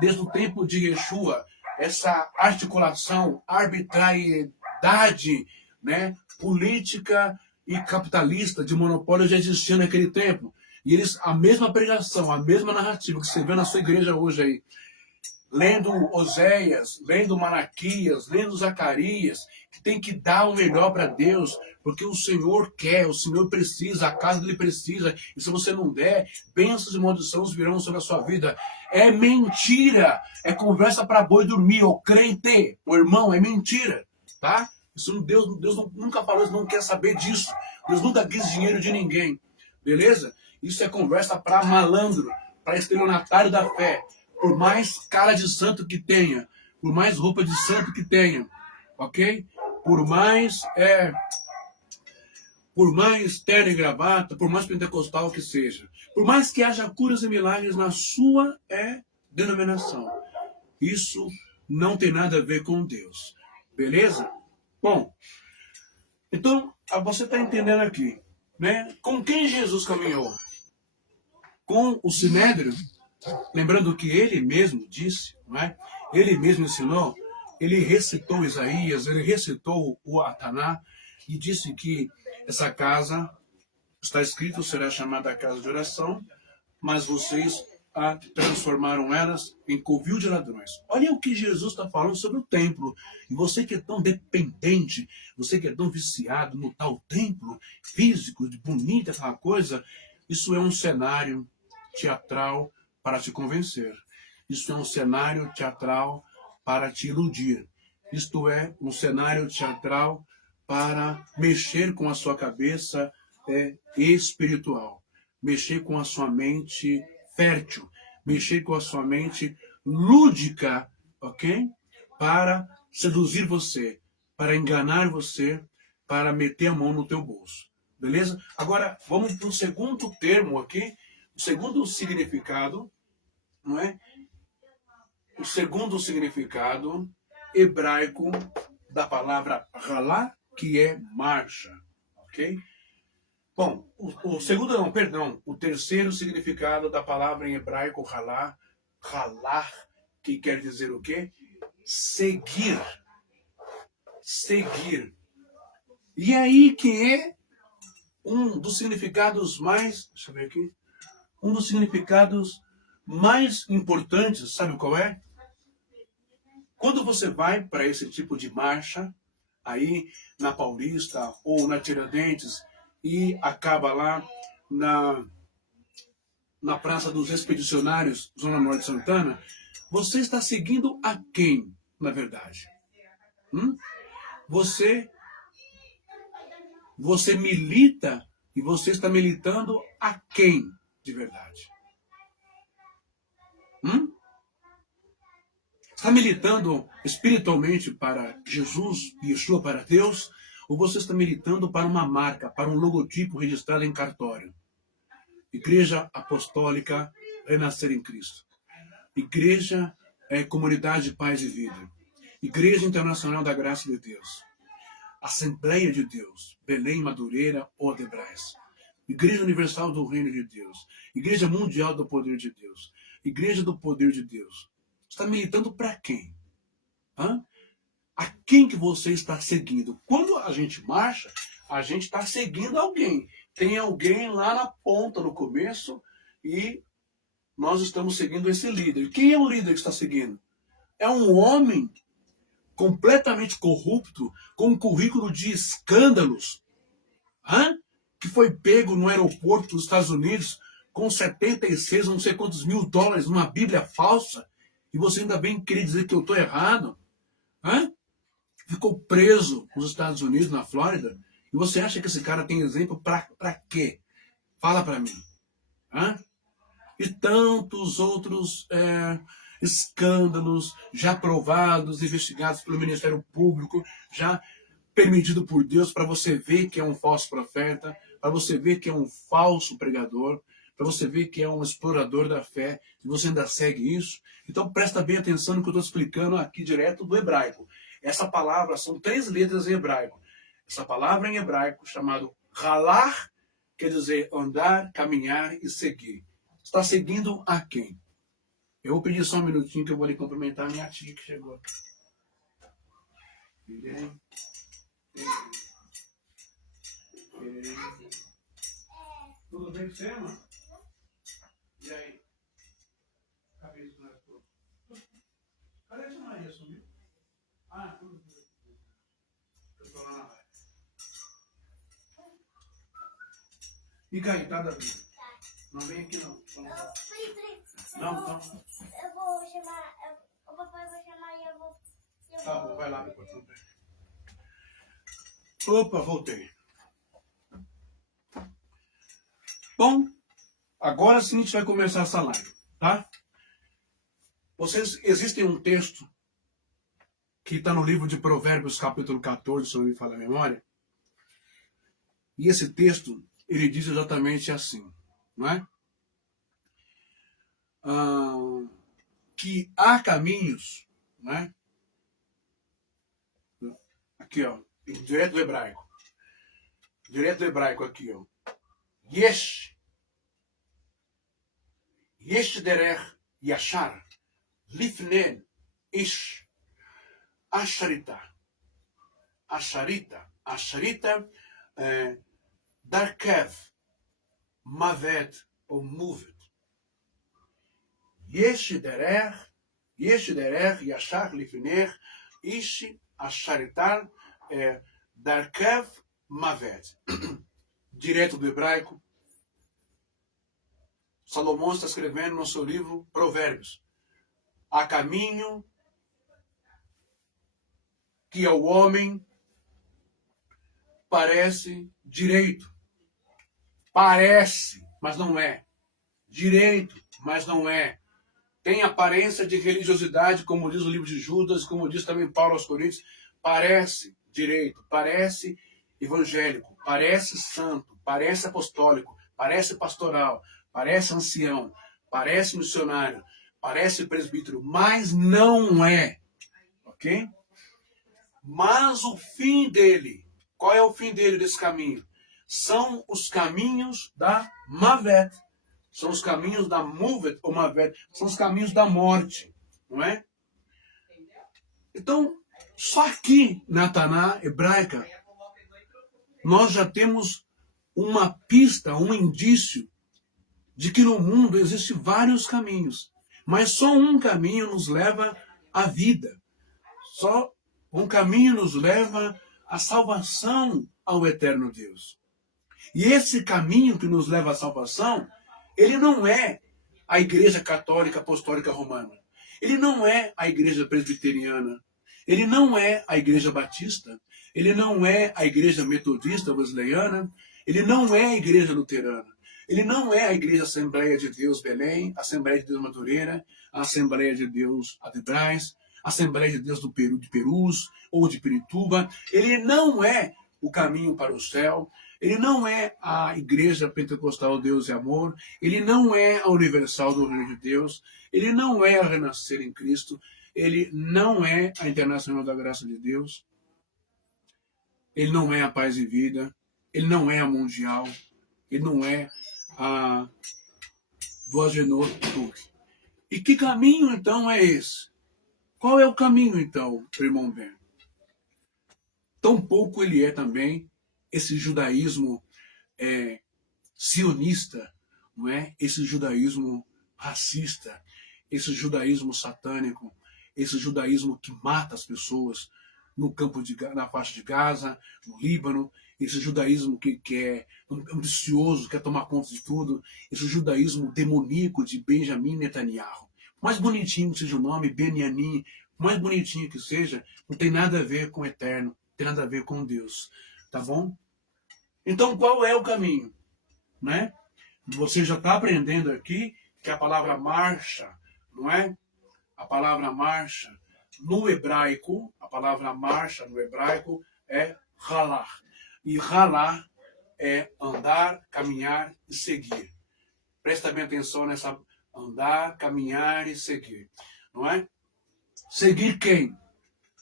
Desde o tempo de Yeshua, essa articulação, arbitrariedade, né, política e capitalista de monopólio já existia naquele tempo. E eles, a mesma pregação, a mesma narrativa que você vê na sua igreja hoje aí, lendo Oséias, lendo Malaquias, lendo Zacarias, que tem que dar o melhor para Deus, porque o Senhor quer, o Senhor precisa, a casa dele precisa, e se você não der, bênçãos e maldições virão sobre a sua vida. É mentira, é conversa para boi dormir, ô crente, ô irmão, é mentira, tá? Isso Deus nunca falou, Deus não quer saber disso, Deus nunca quis dinheiro de ninguém, beleza? Isso é conversa para malandro, para estelionatário da fé. Por mais cara de santo que tenha, por mais roupa de santo que tenha, ok? Por mais terno e gravata, por mais pentecostal que seja, por mais que haja curas e milagres na sua denominação, isso não tem nada a ver com Deus, beleza? Bom, então você está entendendo aqui, né? Com quem Jesus caminhou? Com o Sinédrio? Lembrando que ele mesmo disse, não é? Ele mesmo ensinou, ele recitou Isaías, ele recitou o Ataná e disse que essa casa, está escrito, será chamada casa de oração, mas vocês transformaram elas em covil de ladrões. Olha o que Jesus está falando sobre o templo. E você que é tão dependente, você que é tão viciado no tal templo físico, de bonita aquela coisa, isso é um cenário teatral para te convencer. Isso é um cenário teatral para te iludir. Isto é um cenário teatral para mexer com a sua cabeça espiritual. Mexer com a sua mente fértil. Mexer com a sua mente lúdica, ok? Para seduzir você, para enganar você, para meter a mão no teu bolso. Beleza? Agora, vamos para o segundo termo aqui, o segundo significado, não é? O segundo significado hebraico da palavra halá, que é marcha, ok? Bom, o terceiro significado da palavra em hebraico halá, que quer dizer o quê? Seguir. Seguir. E aí que é um dos significados mais, deixa eu ver aqui, um dos significados mais importantes, sabe qual é? Quando você vai para esse tipo de marcha, aí na Paulista ou na Tiradentes e acaba lá na Praça dos Expedicionários, Zona Norte de Santana, você está seguindo a quem, na verdade? Você milita e você está militando a quem, de verdade? Está militando espiritualmente para Jesus e Yeshua para Deus? Ou você está militando para uma marca, para um logotipo registrado em cartório? Igreja Apostólica Renascer em Cristo. Igreja Comunidade Paz e Vida. Igreja Internacional da Graça de Deus. Assembleia de Deus. Belém, Madureira, Odebrais. Igreja Universal do Reino de Deus. Igreja Mundial do Poder de Deus. Igreja do Poder de Deus. Está militando para quem? A quem que você está seguindo? Quando a gente marcha, a gente está seguindo alguém. Tem alguém lá na ponta, no começo, e nós estamos seguindo esse líder. Quem é o líder que está seguindo? É um homem completamente corrupto, com um currículo de escândalos, que foi pego no aeroporto dos Estados Unidos com 76, não sei quantos mil dólares, numa Bíblia falsa, e você ainda vem querer dizer que eu estou errado? Ficou preso nos Estados Unidos, na Flórida, e você acha que esse cara tem exemplo para quê? Fala para mim. E tantos outros escândalos já provados, investigados pelo Ministério Público, já permitido por Deus, para você ver que é um falso profeta, para você ver que é um falso pregador, para você ver que é um explorador da fé, e você ainda segue isso. Então presta bem atenção no que eu estou explicando aqui direto do hebraico. Essa palavra são 3 letras em hebraico. Essa palavra em hebraico, chamado halar, quer dizer andar, caminhar e seguir. Está seguindo a quem? Eu vou pedir só um minutinho que eu vou lhe cumprimentar a minha tia que chegou aqui. Tudo bem com você, mano? E aí? Cabeça não é tua. Cadê a tia Maria? Sumiu? Tudo bem. Eu tô lá na live. Fica aí, tá, Davi? Não vem aqui não. Não. Eu vou chamar. O papai vai chamar e eu vou. Tá bom, vai lá depois. Opa, voltei. Bom, agora sim a gente vai começar essa live, tá? Existem um texto que está no livro de Provérbios, capítulo 14, se não me falha a memória. E esse texto, ele diz exatamente assim, não é? Que há caminhos, né? Aqui, ó, direto do hebraico. Direto do hebraico aqui, ó. Yesh derech yashar lifnen ish asharita. Asharita darkev mavet ou movet. Yesh derech yashar lifner ish asharita darkev mavet. Direto do hebraico, Salomão está escrevendo no seu livro Provérbios. Há caminho que ao homem parece direito. Parece, mas não é. Direito, mas não é. Tem aparência de religiosidade, como diz o livro de Judas, como diz também Paulo aos Coríntios. Parece direito, parece evangélico, parece santo, parece apostólico, parece pastoral, parece ancião, parece missionário, parece presbítero, mas não é, ok? Mas o fim dele, qual é o fim dele desse caminho? São os caminhos da Mavet, são os caminhos da Muvet ou Mavet, são os caminhos da morte, não é? Então, só aqui na Taná hebraica, nós já temos uma pista, um indício de que no mundo existem vários caminhos, mas só um caminho nos leva à vida. Só um caminho nos leva a salvação ao eterno Deus. E esse caminho que nos leva à salvação, ele não é a Igreja Católica Apostólica Romana. Ele não é a Igreja Presbiteriana. Ele não é a Igreja Batista. Ele não é a Igreja Metodista Wesleyana. Ele não é a Igreja Luterana. Ele não é a Igreja Assembleia de Deus Belém, Assembleia de Deus Madureira, a Assembleia de Deus Adebrais, Assembleia de Deus do Peru, de Perus ou de Pirituba. Ele não é o caminho para o céu. Ele não é a Igreja Pentecostal Deus e Amor. Ele não é a Universal do Reino de Deus. Ele não é a Renascer em Cristo. Ele não é a Internacional da Graça de Deus. Ele não é a Paz e Vida. Ele não é a Mundial. Ele não é a do Agenor Tuque. E que caminho, então, é esse? Qual é o caminho, então, irmão Ben? Tampouco ele é também esse judaísmo sionista, não é? Esse judaísmo racista, esse judaísmo satânico, esse judaísmo que mata as pessoas no campo na faixa de Gaza, no Líbano, esse judaísmo que é ambicioso, quer tomar conta de tudo, esse judaísmo demoníaco de Benjamin Netanyahu. Mais bonitinho que seja o nome, Benjamin, mais bonitinho que seja, não tem nada a ver com o eterno, não tem nada a ver com Deus, tá bom? Então qual é o caminho? Né? Você já está aprendendo aqui que a palavra marcha, não é? A palavra marcha no hebraico, a palavra marcha no hebraico é ralar. E ralar é andar, caminhar e seguir. Presta bem atenção nessa andar, caminhar e seguir. Não é? Seguir quem?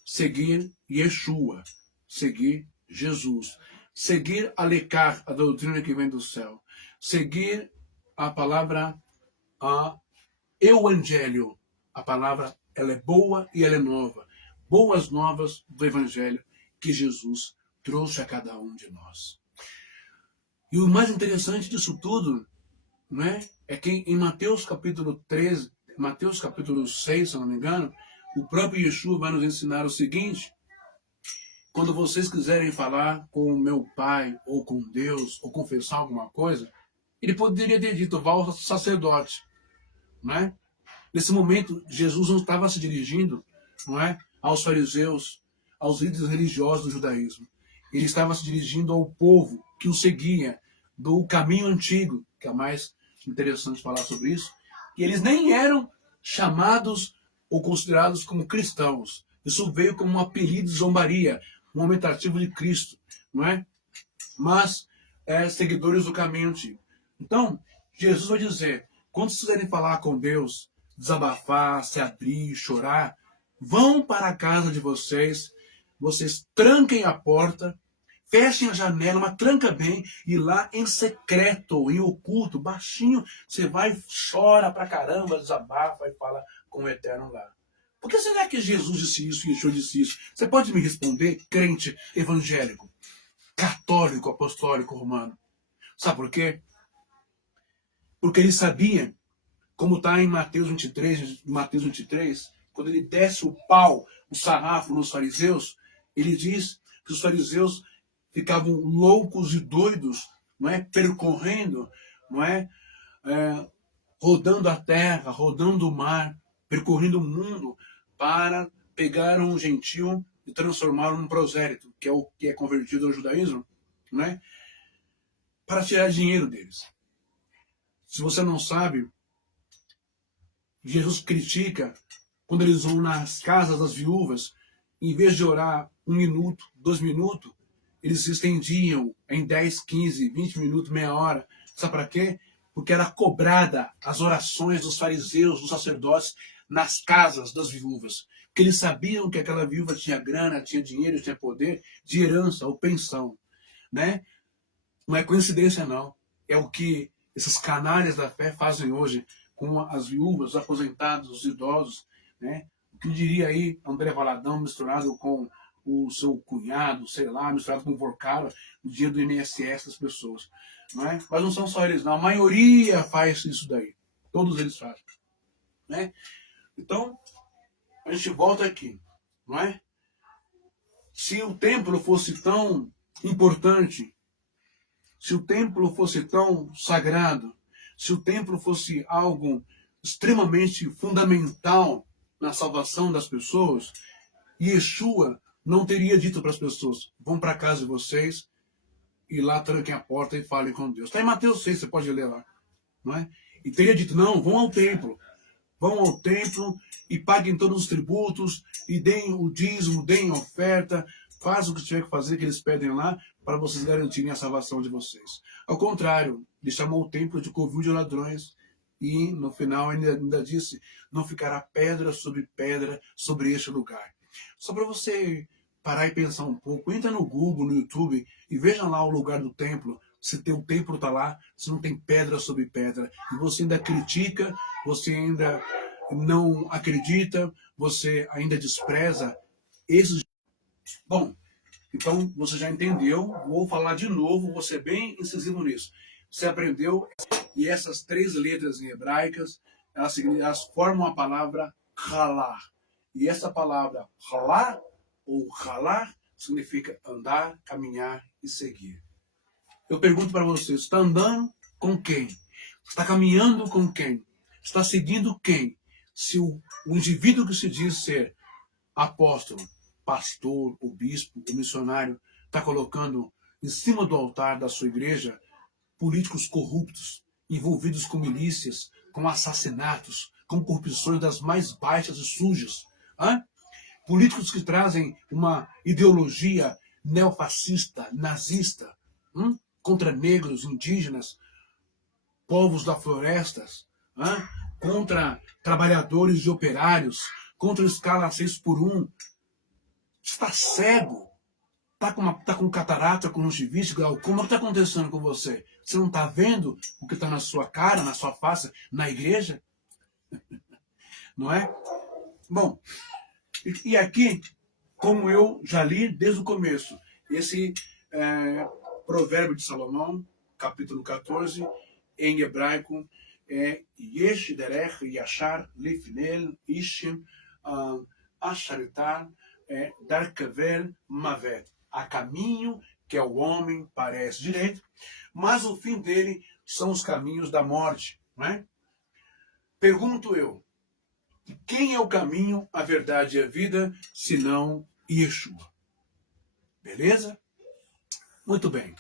Seguir Yeshua. Seguir Jesus. Seguir a lecar, a doutrina que vem do céu. Seguir a palavra, a evangelho. A palavra, ela é boa e ela é nova. Boas novas do evangelho que Jesus trouxe a cada um de nós. E o mais interessante disso tudo, né, é que em Mateus capítulo 13, Mateus capítulo 6, se não me engano, o próprio Yeshua vai nos ensinar o seguinte: quando vocês quiserem falar com o meu Pai, ou com Deus, ou confessar alguma coisa, ele poderia ter dito, vá ao sacerdote. Né? Nesse momento, Jesus não estava se dirigindo, não é, aos fariseus, aos líderes religiosos do judaísmo. Ele estava se dirigindo ao povo que o seguia, do caminho antigo, que é mais interessante falar sobre isso, que eles nem eram chamados ou considerados como cristãos. Isso veio como um apelido de zombaria, um aumentativo de Cristo, não é? Mas seguidores do caminho antigo. Então, Jesus vai dizer, quando vocês quiserem falar com Deus, desabafar, se abrir, chorar, vão para a casa de vocês tranquem a porta, fechem a janela, mas tranca bem, e lá em secreto, em oculto, baixinho, você vai, chora pra caramba, desabafa e fala com o Eterno lá. Por que será que Jesus disse isso e Yeshua disse isso? Você pode me responder, crente evangélico, católico, apostólico, romano. Sabe por quê? Porque ele sabia, como está em Mateus 23, quando ele desce o pau, o sarrafo nos fariseus, ele diz que os fariseus ficavam loucos e doidos, não é? Percorrendo, não é? Rodando a terra, rodando o mar, percorrendo o mundo para pegar um gentil e transformá-lo num prosélito, que é o que é convertido ao judaísmo, não é? Para tirar dinheiro deles. Se você não sabe, Jesus critica quando eles vão nas casas das viúvas, em vez de orar 1 minuto, 2 minutos, eles se estendiam em 10, 15, 20 minutos, meia hora. Sabe para quê? Porque era cobrada as orações dos fariseus, dos sacerdotes, nas casas das viúvas. Porque eles sabiam que aquela viúva tinha grana, tinha dinheiro, tinha poder de herança ou pensão. Né? Não é coincidência, não. É o que esses canalhas da fé fazem hoje com as viúvas, os aposentados, os idosos. Né? O que diria aí André Valadão misturado com o seu cunhado, sei lá, misturado com o Vorcara, no dia do INSS das pessoas. Não é? Mas não são só eles, não. A maioria faz isso daí. Todos eles fazem. Né? Então, a gente volta aqui. Não é? Se o templo fosse tão importante, se o templo fosse tão sagrado, se o templo fosse algo extremamente fundamental na salvação das pessoas, Yeshua não teria dito para as pessoas: vão para casa de vocês e lá tranquem a porta e falem com Deus. Está em Mateus 6, você pode ler lá. Não é? E teria dito: não, vão ao templo e paguem todos os tributos e deem o dízimo, deem a oferta, faz o que tiver que fazer, que eles pedem lá, para vocês garantirem a salvação de vocês. Ao contrário, ele chamou o templo de covil de ladrões e no final ainda disse: não ficará pedra sobre este lugar. Só para você parar e pensar um pouco, entra no Google, no YouTube e veja lá o lugar do templo. Se o templo está lá, se não tem pedra sobre pedra, e você ainda critica, você ainda não acredita, você ainda despreza esses. Bom, então você já entendeu, vou falar de novo, vou ser bem incisivo nisso. Você aprendeu, e essas 3 letras em hebraicas, elas formam a palavra halá. E essa palavra halá, ou halá, significa andar, caminhar e seguir. Eu pergunto para você, está andando com quem? Está caminhando com quem? Está seguindo quem? Se o indivíduo que se diz ser apóstolo, pastor, o bispo, o missionário, está colocando em cima do altar da sua igreja políticos corruptos, envolvidos com milícias, com assassinatos, com corrupções das mais baixas e sujas. Políticos que trazem uma ideologia neofascista, nazista, contra negros, indígenas, povos da florestas, contra trabalhadores e operários, contra a escala 6x1. Está cego? Está com catarata, com conjuntivite, glaucoma? O que está acontecendo com você? Você não está vendo o que está na sua cara, na sua face, na igreja? Não é? Bom, e aqui, como eu já li desde o começo, esse Provérbio de Salomão, capítulo 14, em hebraico, é Yesh derech yashar lifnel ishim asharitar darkavel mavet. Há caminho que ao homem parece direito, mas o fim dele são os caminhos da morte. Não é? Pergunto eu, quem é o caminho, a verdade e a vida, senão Yeshua? Beleza? Muito bem.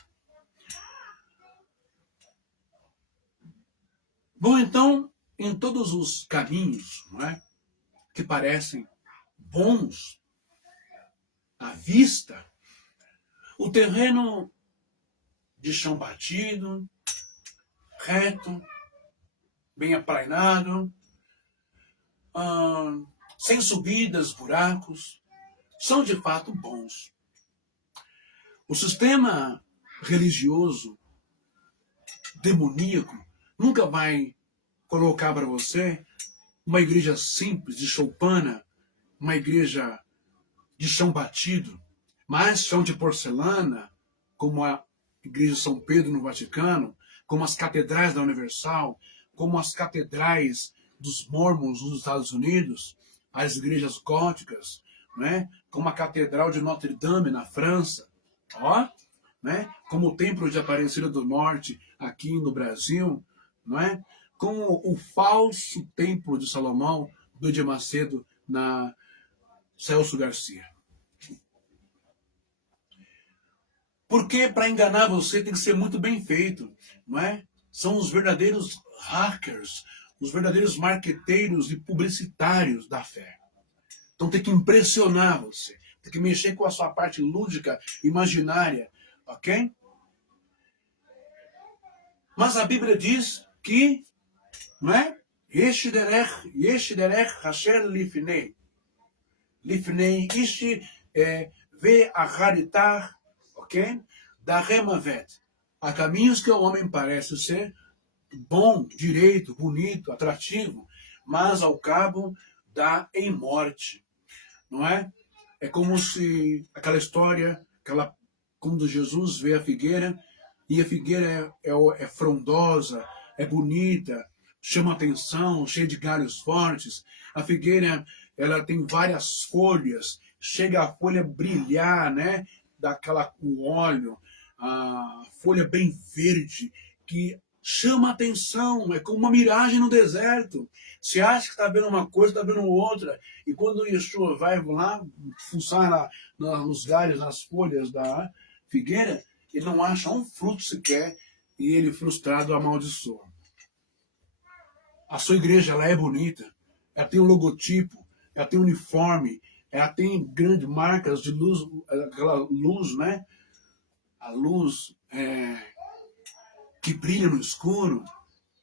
Bom, então, em todos os caminhos, não é, que parecem bons à vista, o terreno de chão batido, reto, bem aplainado, sem subidas, buracos, são de fato bons. O sistema religioso demoníaco nunca vai colocar para você uma igreja simples, de choupana, uma igreja de chão batido, mas chão de porcelana, como a Igreja de São Pedro no Vaticano, como as catedrais da Universal, como as catedrais dos Mormons nos Estados Unidos, as igrejas góticas, né? Como a Catedral de Notre Dame na França, né? Como o Templo de Aparecida do Norte aqui no Brasil, não é? Como o falso Templo de Salomão do Edir Macedo na Celso Garcia. Porque para enganar você tem que ser muito bem feito, não é? São os verdadeiros hackers, os verdadeiros marqueteiros e publicitários da fé. Então tem que impressionar você, tem que mexer com a sua parte lúdica, imaginária, ok? Mas a Bíblia diz que, não é? Yesh derech hasher lifnei. Lifnei ishi ve acharitar, ok? Da remavet. Há caminhos que o homem parece ser bom, direito, bonito, atrativo, mas ao cabo dá em morte, não é? É como se aquela história, quando Jesus vê a figueira, e a figueira é frondosa, é bonita, chama atenção, cheia de galhos fortes. A figueira, ela tem várias folhas, chega a folha brilhar, né? Daquela com óleo, a folha bem verde, que chama a atenção, é como uma miragem no deserto. Você acha que está vendo uma coisa, está vendo outra. E quando Yeshua vai lá fuçar nos galhos, nas folhas da figueira, ele não acha um fruto sequer e ele, frustrado, amaldiçoa. A sua igreja, ela é bonita, ela tem um logotipo, ela tem um uniforme, ela tem grandes marcas de luz, aquela luz, né? A luz que brilha no escuro.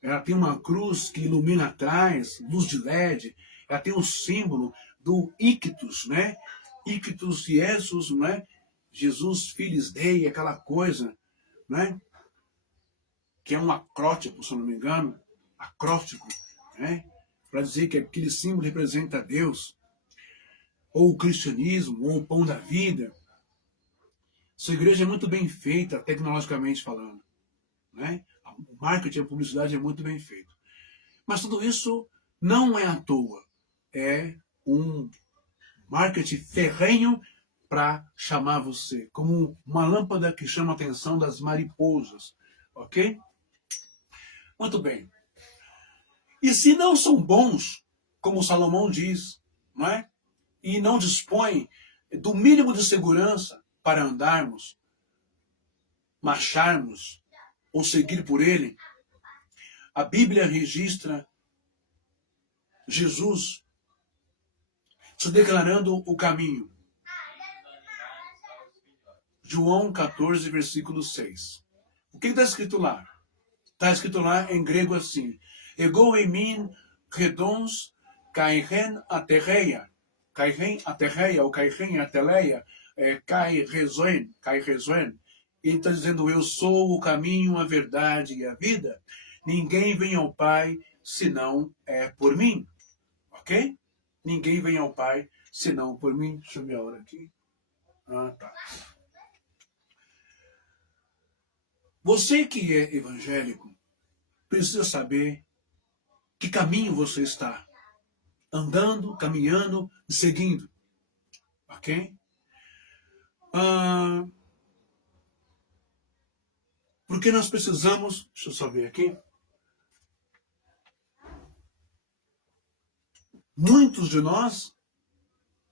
Ela tem uma cruz que ilumina atrás, luz de LED. Ela tem um símbolo do Ictus, né? Ictus Jesus, né? Jesus Filhos Dei, aquela coisa, né? Que é um acrótipo, se eu não me engano. Acróstico, né? Para dizer que aquele símbolo representa Deus. Ou o cristianismo, ou o pão da vida. Sua igreja é muito bem feita, tecnologicamente falando, né? O marketing, a publicidade é muito bem feito. Mas tudo isso não é à toa. É um marketing ferrenho para chamar você, como uma lâmpada que chama a atenção das mariposas. Ok? Muito bem. E se não são bons, como Salomão diz, não é? E não dispõem do mínimo de segurança para andarmos, marcharmos ou seguir por ele, a Bíblia registra Jesus se declarando o caminho. João 14, versículo 6. O que está escrito lá? Está escrito lá em grego assim: Ego emin redons kairen aterreia. Kairen aterreia, ou kairen ateleia, kai rezoen. Ele está dizendo: eu sou o caminho, a verdade e a vida. Ninguém vem ao Pai senão é por mim. Ok? Ninguém vem ao Pai senão por mim. Deixa eu ver a hora aqui. Tá. Você que é evangélico precisa saber que caminho você está andando, caminhando e seguindo. Ok? Porque nós precisamos... Deixa eu só ver aqui. Muitos de nós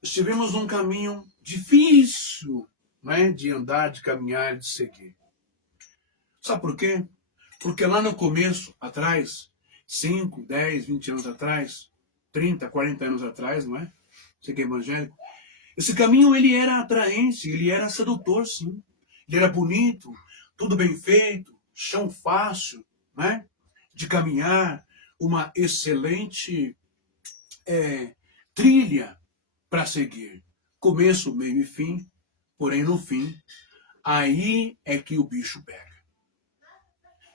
estivemos num caminho difícil, né, de andar, de caminhar, de seguir. Sabe por quê? Porque lá no começo, atrás, 5, 10, 20 anos atrás, 30, 40 anos atrás, não é? Você que é evangélico. Esse caminho, ele era atraente, ele era sedutor, sim. Ele era bonito, tudo bem feito, chão fácil, né? De caminhar, uma excelente trilha para seguir. Começo, meio e fim, porém no fim, aí é que o bicho pega.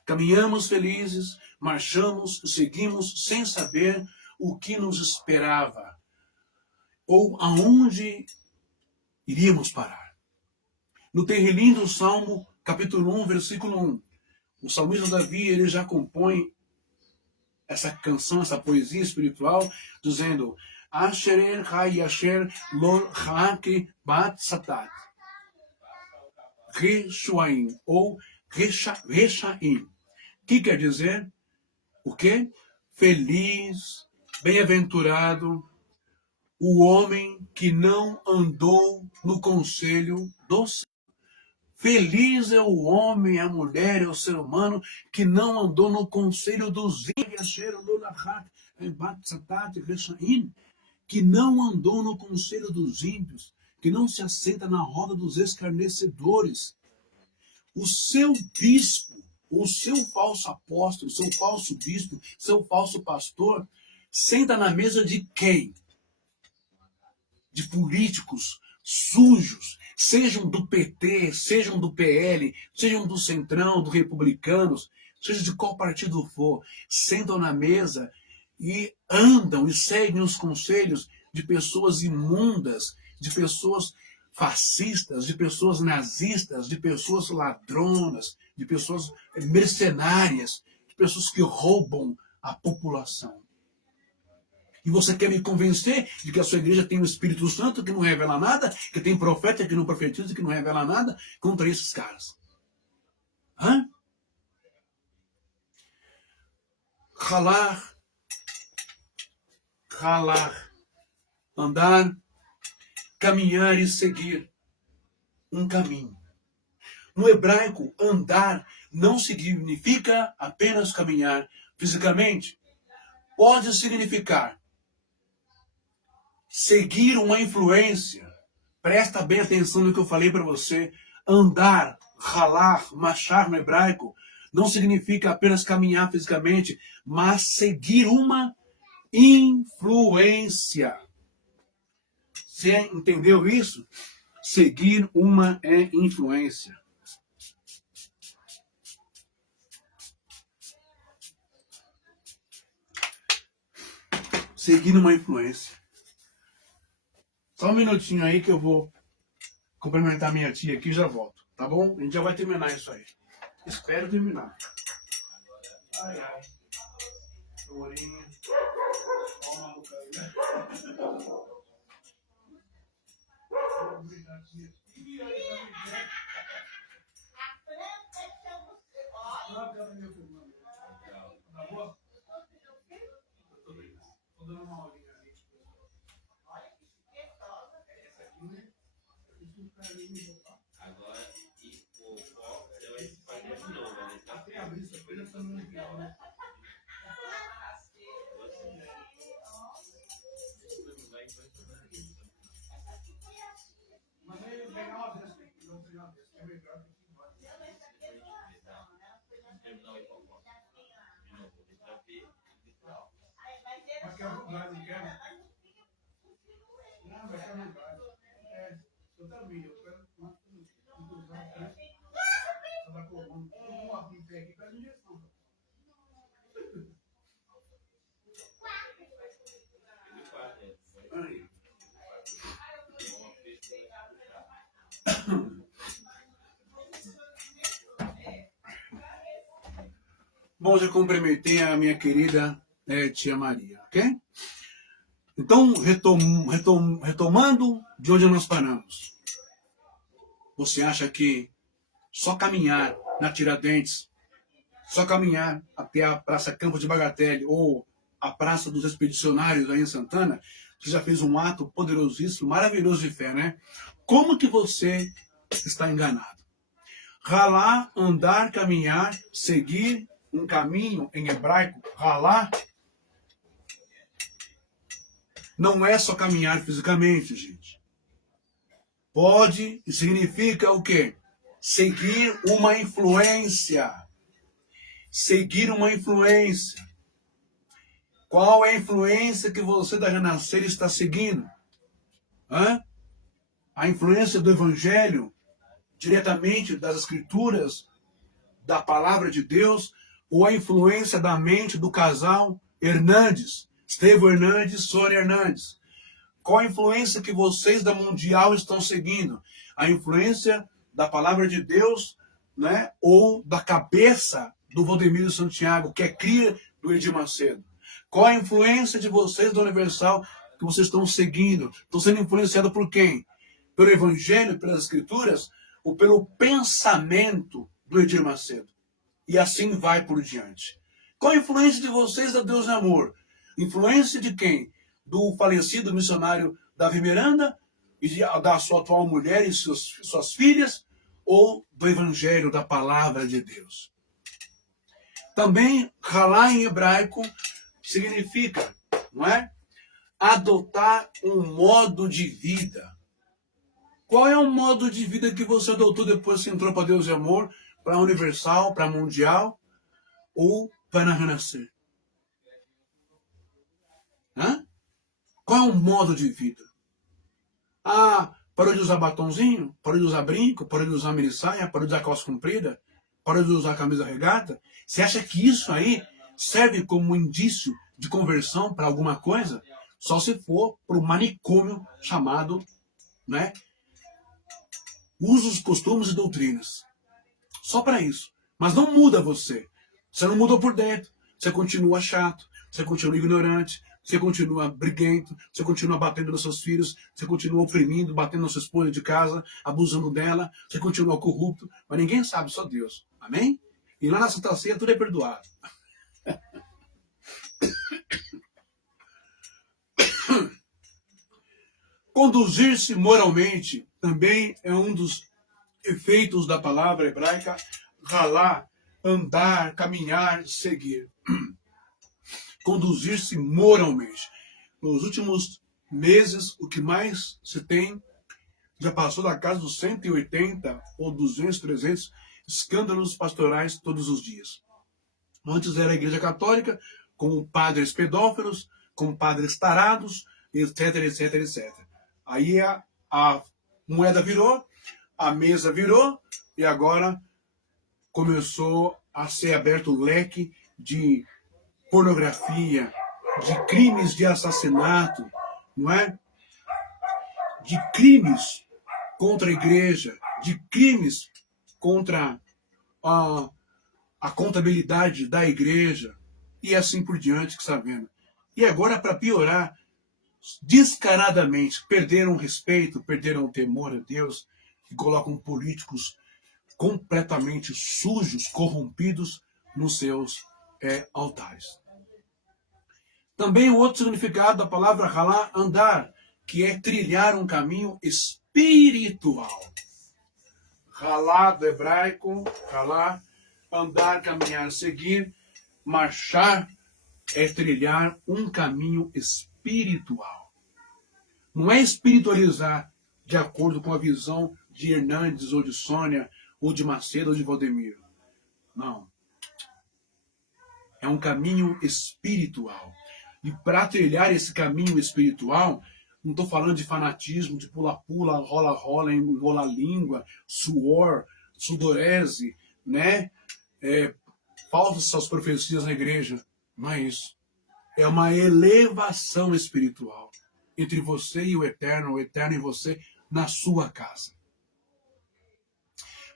Caminhamos felizes, marchamos, seguimos sem saber o que nos esperava ou aonde iríamos parar. No Terrilim do Salmo, capítulo 1, versículo 1, o salmista Davi, ele já compõe essa canção, essa poesia espiritual, dizendo: Asherer hayasher lor hake bat satat. Reshuaim, ou Rechaim. Que quer dizer? O quê? Feliz, bem-aventurado, o homem que não andou no conselho dos... Feliz é o homem, a mulher, é o ser humano que não andou no conselho dos ímpios, que não andou no conselho dos ímpios, que não se assenta na roda dos escarnecedores. O seu bispo, o seu falso apóstolo, seu falso bispo, seu falso pastor, senta na mesa de quem? De políticos sujos, sejam do PT, sejam do PL, sejam do Centrão, do Republicanos, seja de qual partido for, sentam na mesa e andam e seguem os conselhos de pessoas imundas, de pessoas fascistas, de pessoas nazistas, de pessoas ladronas, de pessoas mercenárias, de pessoas que roubam a população. E você quer me convencer de que a sua igreja tem o Espírito Santo que não revela nada, que tem profeta que não profetiza, que não revela nada, contra esses caras. Hã? Ralar, andar, caminhar e seguir um caminho. No hebraico, andar não significa apenas caminhar fisicamente. Pode significar seguir uma influência. Presta bem atenção no que eu falei para você. Andar, ralar, machar no hebraico, não significa apenas caminhar fisicamente, mas seguir uma influência. Você entendeu isso? Seguir uma influência. Seguir uma influência. Só um minutinho aí que eu vou cumprimentar minha tia aqui e já volto. Tá bom? A gente já vai terminar isso aí. Espero terminar. Ai, ai. Florinha. Ó, maluca aí, né? Obrigado, tia. E aí, tá bom? Tô dando uma olhinha ali. Olha que chiquetosa. Essa aqui, né? Agora, e o pó, você vai espalhar de novo, né? Até abrir essa coisa, tá no legal, né? Mas aí, pegar uma dessa aqui, não tem uma dessa, que é melhor que aqui embaixo. Mas quer lugar, não quer? Não, vai quer lugar. É, eu também, eu quero muito usar aqui. Ela tá correndo. Vamos abrir o pé aqui para a injeção. Aí. Bom, já cumprimentei a minha querida tia Maria, ok? Então, retomando de onde nós paramos. Você acha que só caminhar na Tiradentes, só caminhar até a Praça Campos de Bagatelle ou a Praça dos Expedicionários aí em Santana, você já fez um ato poderosíssimo, maravilhoso de fé, né? Como que você está enganado? Ralar, andar, caminhar, seguir um caminho em hebraico, ralar, não é só caminhar fisicamente, gente. Pode e significa o quê? Seguir uma influência. Seguir uma influência. Qual é a influência que você da Renascer está seguindo? Hã? A influência do Evangelho, diretamente das Escrituras, da Palavra de Deus, ou a influência da mente do casal Hernandes, Estevão Hernandes, Sônia Hernandes? Qual a influência que vocês da Mundial estão seguindo? A influência da Palavra de Deus, né? Ou da cabeça do Valdemiro Santiago, que é cria do Edir Macedo? Qual a influência de vocês da Universal que vocês estão seguindo? Estão sendo influenciados por quem? Pelo Evangelho, pelas Escrituras, ou pelo pensamento do Edir Macedo? E assim vai por diante. Qual a influência de vocês da Deus é Amor? Influência de quem? Do falecido missionário Davi Miranda, e da sua atual mulher e suas filhas, ou do Evangelho, da Palavra de Deus? Também, ralar em hebraico significa, não é? Adotar um modo de vida. Qual é o modo de vida que você adotou depois que entrou para Deus e Amor, para a Universal, para a Mundial, ou para a Renascer? Hã? Qual é o modo de vida? Ah, parou de usar batonzinho? Parou de usar brinco? Parou de usar minissaia? Parou de usar calça comprida? Parou de usar camisa regata? Você acha que isso aí serve como um indício de conversão para alguma coisa? Só se for para o manicômio chamado, né, usos, costumes e doutrinas. Só para isso. Mas não muda você. Você não mudou por dentro. Você continua chato. Você continua ignorante. você continua briguento, você continua batendo nos seus filhos, você continua oprimindo, batendo na sua esposa de casa, abusando dela, você continua corrupto, mas ninguém sabe, só Deus. Amém? E lá na Santa Ceia tudo é perdoado. Conduzir-se moralmente também é um dos efeitos da palavra hebraica halá, andar, caminhar, seguir. Conduzir-se moralmente. Nos últimos meses, o que mais se tem já passou da casa dos 180 ou 200, 300 escândalos pastorais todos os dias. Antes era a Igreja Católica, com padres pedófilos, com padres tarados, etc, etc, etc. Aí a moeda virou, a mesa virou, e agora começou a ser aberto o leque de pornografia, de crimes de assassinato, não é? De crimes contra a igreja, de crimes contra a contabilidade da igreja, e assim por diante, que está vendo. E agora, para piorar, descaradamente, perderam o respeito, perderam o temor a Deus, e colocam políticos completamente sujos, corrompidos nos seus altares. Também o outro significado da palavra halá, andar, que é trilhar um caminho espiritual. Halá do hebraico, halá, andar, caminhar, seguir, marchar, é trilhar um caminho espiritual. Não é espiritualizar de acordo com a visão de Hernandes, ou de Sônia, ou de Macedo, ou de Valdemiro. Não. É um caminho espiritual. E para trilhar esse caminho espiritual, não estou falando de fanatismo, de pula-pula, rola-rola, enrola-língua, suor, sudorese, né? Falsas profecias na igreja. Não é isso. É uma elevação espiritual entre você e o Eterno e você na sua casa.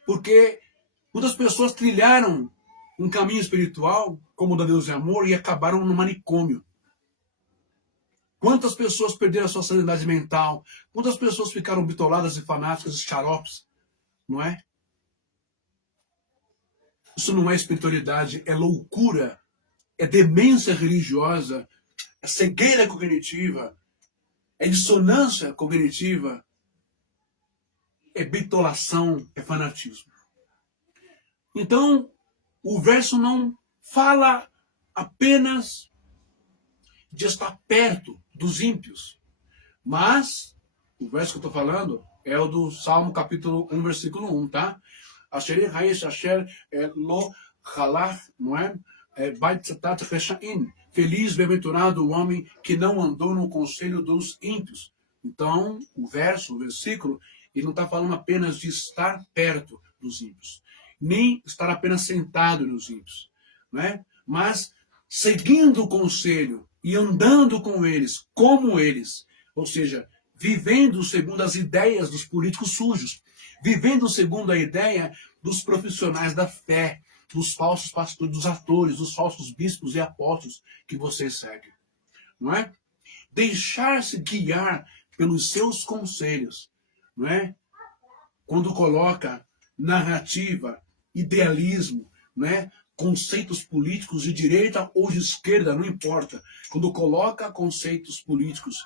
Porque muitas pessoas trilharam um caminho espiritual, como o da Deus e Amor, e acabaram no manicômio. Quantas pessoas perderam a sua sanidade mental? Quantas pessoas ficaram bitoladas e fanáticas e xaropes? Não é? Isso não é espiritualidade, é loucura, é demência religiosa, é cegueira cognitiva, é dissonância cognitiva, é bitolação, é fanatismo. Então, o verso não fala apenas de estar perto dos ímpios, mas o verso que eu estou falando é o do Salmo capítulo 1, versículo 1, tá? Asher haish asher lo halach, não é? Feliz, bem-aventurado o homem que não andou no conselho dos ímpios. Então, o versículo, ele não está falando apenas de estar perto dos ímpios, nem estar apenas sentado nos ímpios, né? Mas seguindo o conselho e andando com eles, como eles, ou seja, vivendo segundo as ideias dos políticos sujos, vivendo segundo a ideia dos profissionais da fé, dos falsos pastores, dos atores, dos falsos bispos e apóstolos que vocês seguem, não é? Deixar-se guiar pelos seus conselhos, não é? Quando coloca narrativa, idealismo, não é? Conceitos políticos de direita ou de esquerda, não importa. Quando coloca conceitos políticos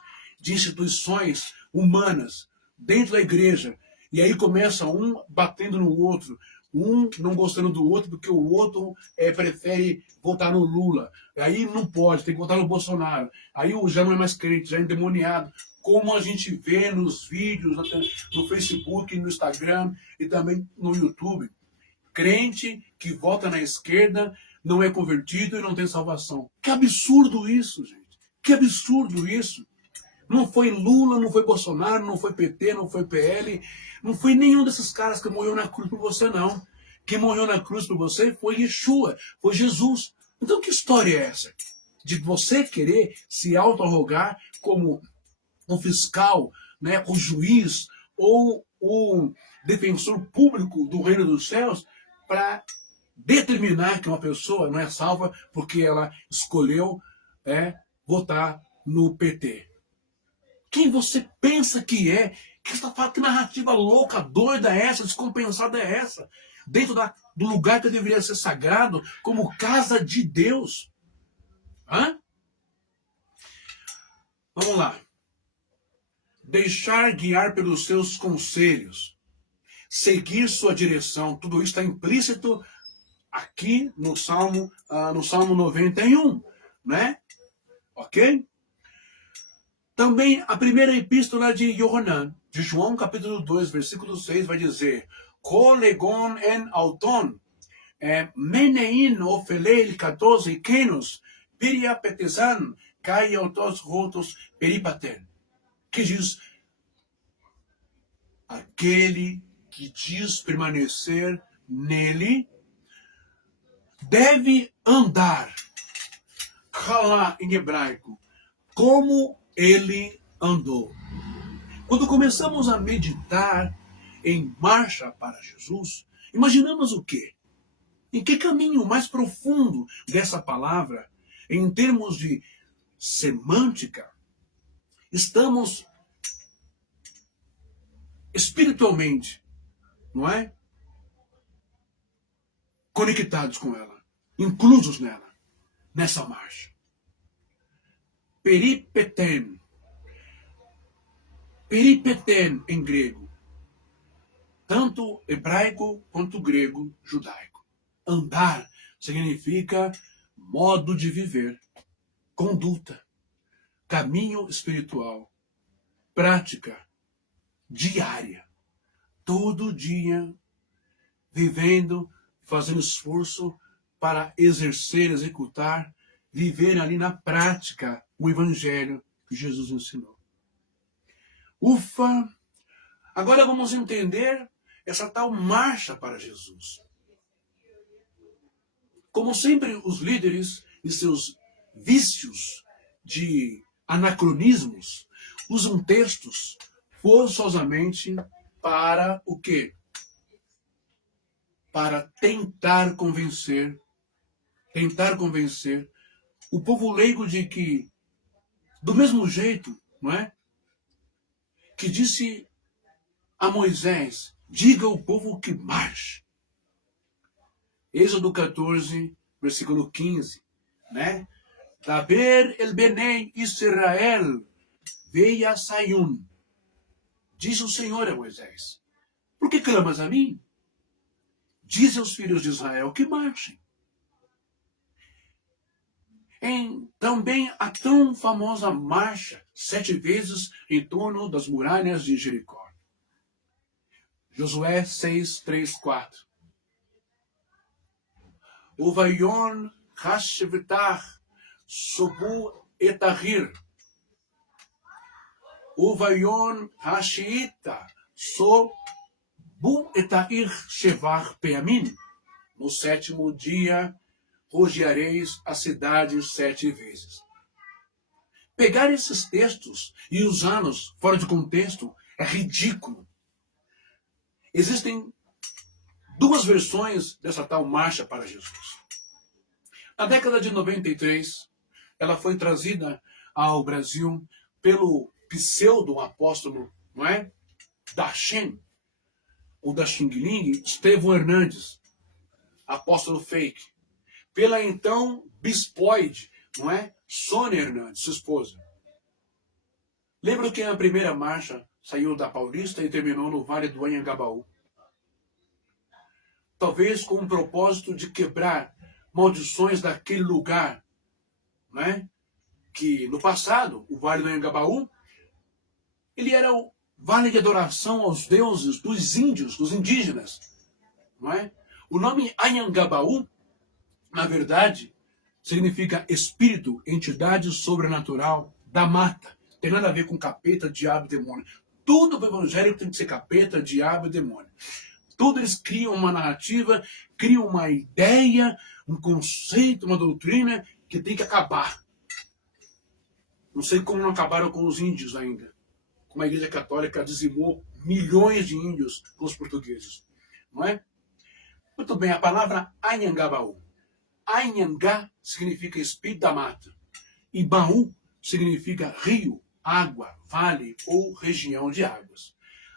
de instituições humanas dentro da igreja, e aí começa um batendo no outro, um não gostando do outro porque o outro prefere votar no Lula. Aí não pode, tem que votar no Bolsonaro. Aí já não é mais crente, já é endemoniado. Como a gente vê nos vídeos, no Facebook, no Instagram e também no YouTube. Crente que vota na esquerda não é convertido e não tem salvação. Que absurdo isso, gente. Que absurdo isso. Não foi Lula, não foi Bolsonaro, não foi PT, não foi PL, não foi nenhum desses caras que morreu na cruz por você, não. Quem morreu na cruz por você foi Yeshua, foi Jesus. Então que história é essa? De você querer se auto-arrogar como o fiscal, né, o juiz ou o defensor público do reino dos céus para determinar que uma pessoa não é salva porque ela escolheu votar no PT? Quem você pensa que é? Que narrativa louca, doida é essa, descompensada é essa? Dentro do lugar que deveria ser sagrado, como casa de Deus. Hã? Vamos lá. Deixar guiar pelos seus conselhos. Seguir sua direção. Tudo isso está implícito aqui no Salmo 91. Né? Ok? Também a primeira epístola de João, capítulo 2, versículo 6, vai dizer: Kolegon en auton, menein ofeleil 14 kenos, piria petezan, kai autos rotos peripaten. Que diz, aquele que diz permanecer nele, deve andar, halá em hebraico, como ele andou. Quando começamos a meditar em marcha para Jesus, imaginamos o quê? Em que caminho mais profundo dessa palavra, em termos de semântica, estamos espiritualmente, não é? Conectados com ela, inclusos nela, nessa marcha. Peripeten em grego, tanto hebraico quanto grego judaico. Andar significa modo de viver, conduta, caminho espiritual, prática diária, todo dia, vivendo, fazendo esforço para executar, viver ali na prática o evangelho que Jesus ensinou. Ufa! Agora vamos entender essa tal marcha para Jesus. Como sempre, os líderes e seus vícios de anacronismos usam textos forçosamente para o quê? Para tentar convencer o povo leigo de que, do mesmo jeito, não é? Que disse a Moisés, diga ao povo que marche. Êxodo 14, versículo 15, né? Daber el benei Israel, veia Sayun. Diz o Senhor a Moisés, por que clamas a mim? Diz aos filhos de Israel que marchem. Também a tão famosa marcha, 7 vezes em torno das muralhas de Jericó. Josué 6, 3, 4. Uvayon hashvetach sobu etahir. Uvayon hashiita sobu etahir shevar peamin. No 7º dia, rodeareis a cidade 7 vezes. Pegar esses textos e usá-los fora de contexto é ridículo. Existem 2 versões dessa tal marcha para Jesus. Na década de 93, ela foi trazida ao Brasil pelo pseudo-apóstolo, não é? Da Shen, ou da Xing Ling, Estevão Hernandes, apóstolo fake. Pela então bispoide, não é? Sônia Hernandes, sua esposa. Lembra que a primeira marcha saiu da Paulista e terminou no Vale do Anhangabaú? Talvez com o propósito de quebrar maldições daquele lugar, né? Que no passado, o Vale do Anhangabaú, ele era o vale de adoração aos deuses dos índios, dos indígenas. Não é? O nome Anhangabaú, na verdade, significa espírito, entidade sobrenatural da mata. Tem nada a ver com capeta, diabo e demônio. Tudo no evangelho tem que ser capeta, diabo e demônio. Tudo eles criam uma narrativa, criam uma ideia, um conceito, uma doutrina que tem que acabar. Não sei como não acabaram com os índios ainda. Como a Igreja Católica dizimou milhões de índios com os portugueses. Não é? Muito bem, a palavra Anhangabaú. Anhangá significa espírito da mata. E Baú significa rio, água, vale ou região de águas.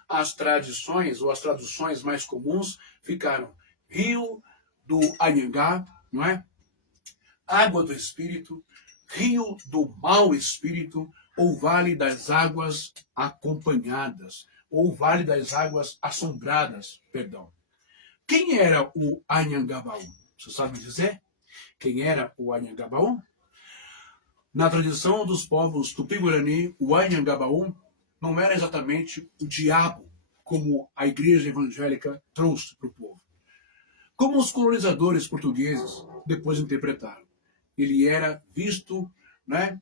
As tradições ou as traduções mais comuns ficaram rio do Anhangá, não é? Água do Espírito, rio do mau espírito, ou vale das águas acompanhadas, ou vale das águas assombradas, perdão. Quem era o Anhangabaú? Você sabe dizer? Quem era o Anhangabaú? Na tradição dos povos Tupi-Guarani, o Anhangabaú não era exatamente o diabo, como a igreja evangélica trouxe para o povo. Como os colonizadores portugueses depois interpretaram. Ele era visto, né?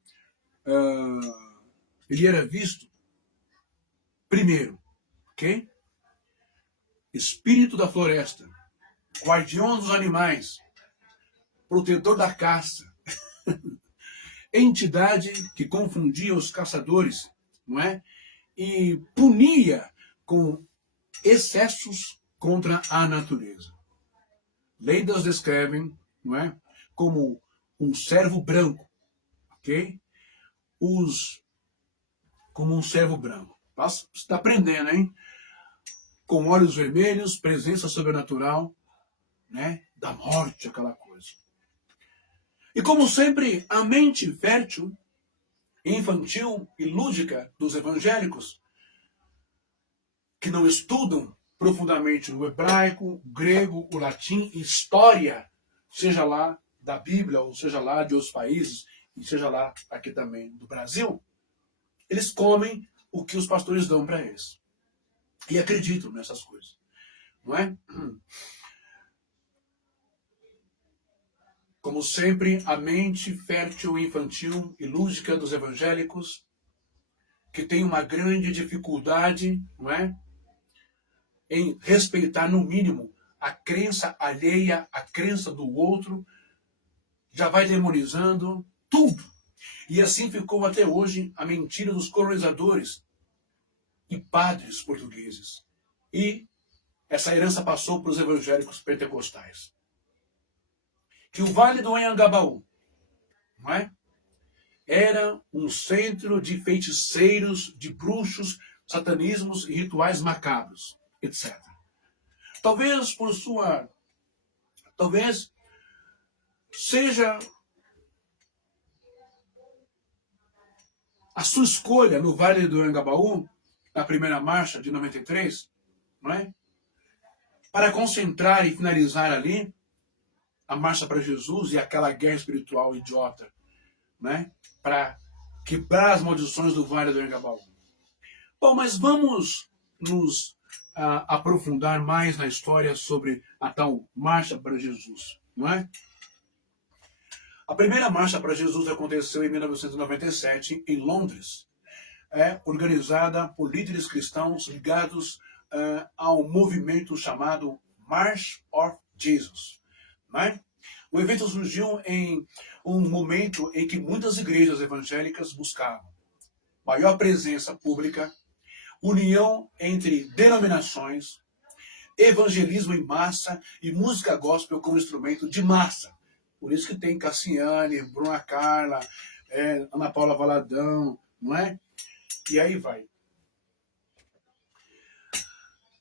Ele era visto primeiro, ok? Espírito da floresta, guardião dos animais, protetor da caça, entidade que confundia os caçadores, não é? E punia com excessos contra a natureza. Lendas descrevem, não é, como um servo branco, ok? Como um servo branco. Você está aprendendo, hein? Com olhos vermelhos, presença sobrenatural, né? Da morte, aquela coisa. E como sempre, a mente fértil, infantil e lúdica dos evangélicos, que não estudam profundamente o hebraico, o grego, o latim, história, seja lá da Bíblia, ou seja lá de outros países, e seja lá aqui também do Brasil, eles comem o que os pastores dão para eles. E acreditam nessas coisas. Não é? Como sempre, a mente fértil, infantil e lúdica dos evangélicos, que tem uma grande dificuldade, não é, em respeitar, no mínimo, a crença alheia, a crença do outro, já vai demonizando tudo. E assim ficou até hoje a mentira dos colonizadores e padres portugueses. E essa herança passou para os evangélicos pentecostais. Que o Vale do Anhangabaú, não é? Era um centro de feiticeiros, de bruxos, satanismos e rituais macabros, etc. Talvez seja a sua escolha no Vale do Anhangabaú, na primeira marcha de 93, não é? Para concentrar e finalizar ali a marcha para Jesus e aquela guerra espiritual idiota, né? Para quebrar as maldições do Vale do Anhangabaú. Bom, mas vamos nos aprofundar mais na história sobre a tal marcha para Jesus, não é? A primeira marcha para Jesus aconteceu em 1997 em Londres, organizada por líderes cristãos ligados ao movimento chamado March of Jesus. Né? O evento surgiu em um momento em que muitas igrejas evangélicas buscavam maior presença pública, união entre denominações, evangelismo em massa e música gospel como instrumento de massa. Por isso que tem Cassiane, Bruna Carla, Ana Paula Valadão, não é? E aí vai.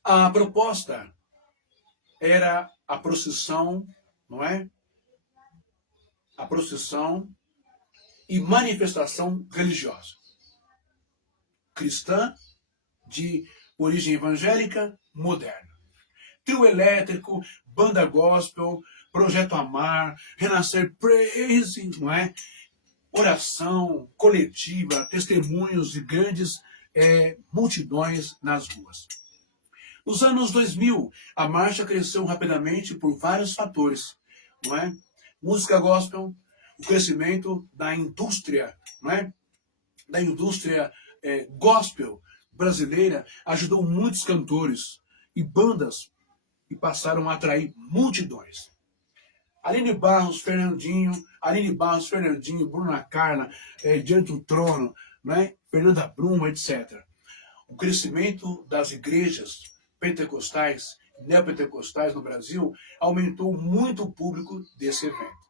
A proposta era a procissão, não é? A procissão e manifestação religiosa. Cristã, de origem evangélica, moderna. Trio elétrico, banda gospel, Projeto Amar, Renascer Praise, não é? Oração coletiva, testemunhos de grandes multidões nas ruas. Nos anos 2000, a marcha cresceu rapidamente por vários fatores, não é? Música gospel, o crescimento da indústria, não é? Da indústria gospel brasileira ajudou muitos cantores e bandas e passaram a atrair multidões. Aline Barros, Fernandinho, Bruna Carla, Diante do Trono, né? Fernanda Bruma, etc. O crescimento das igrejas pentecostais, neopentecostais no Brasil, aumentou muito o público desse evento.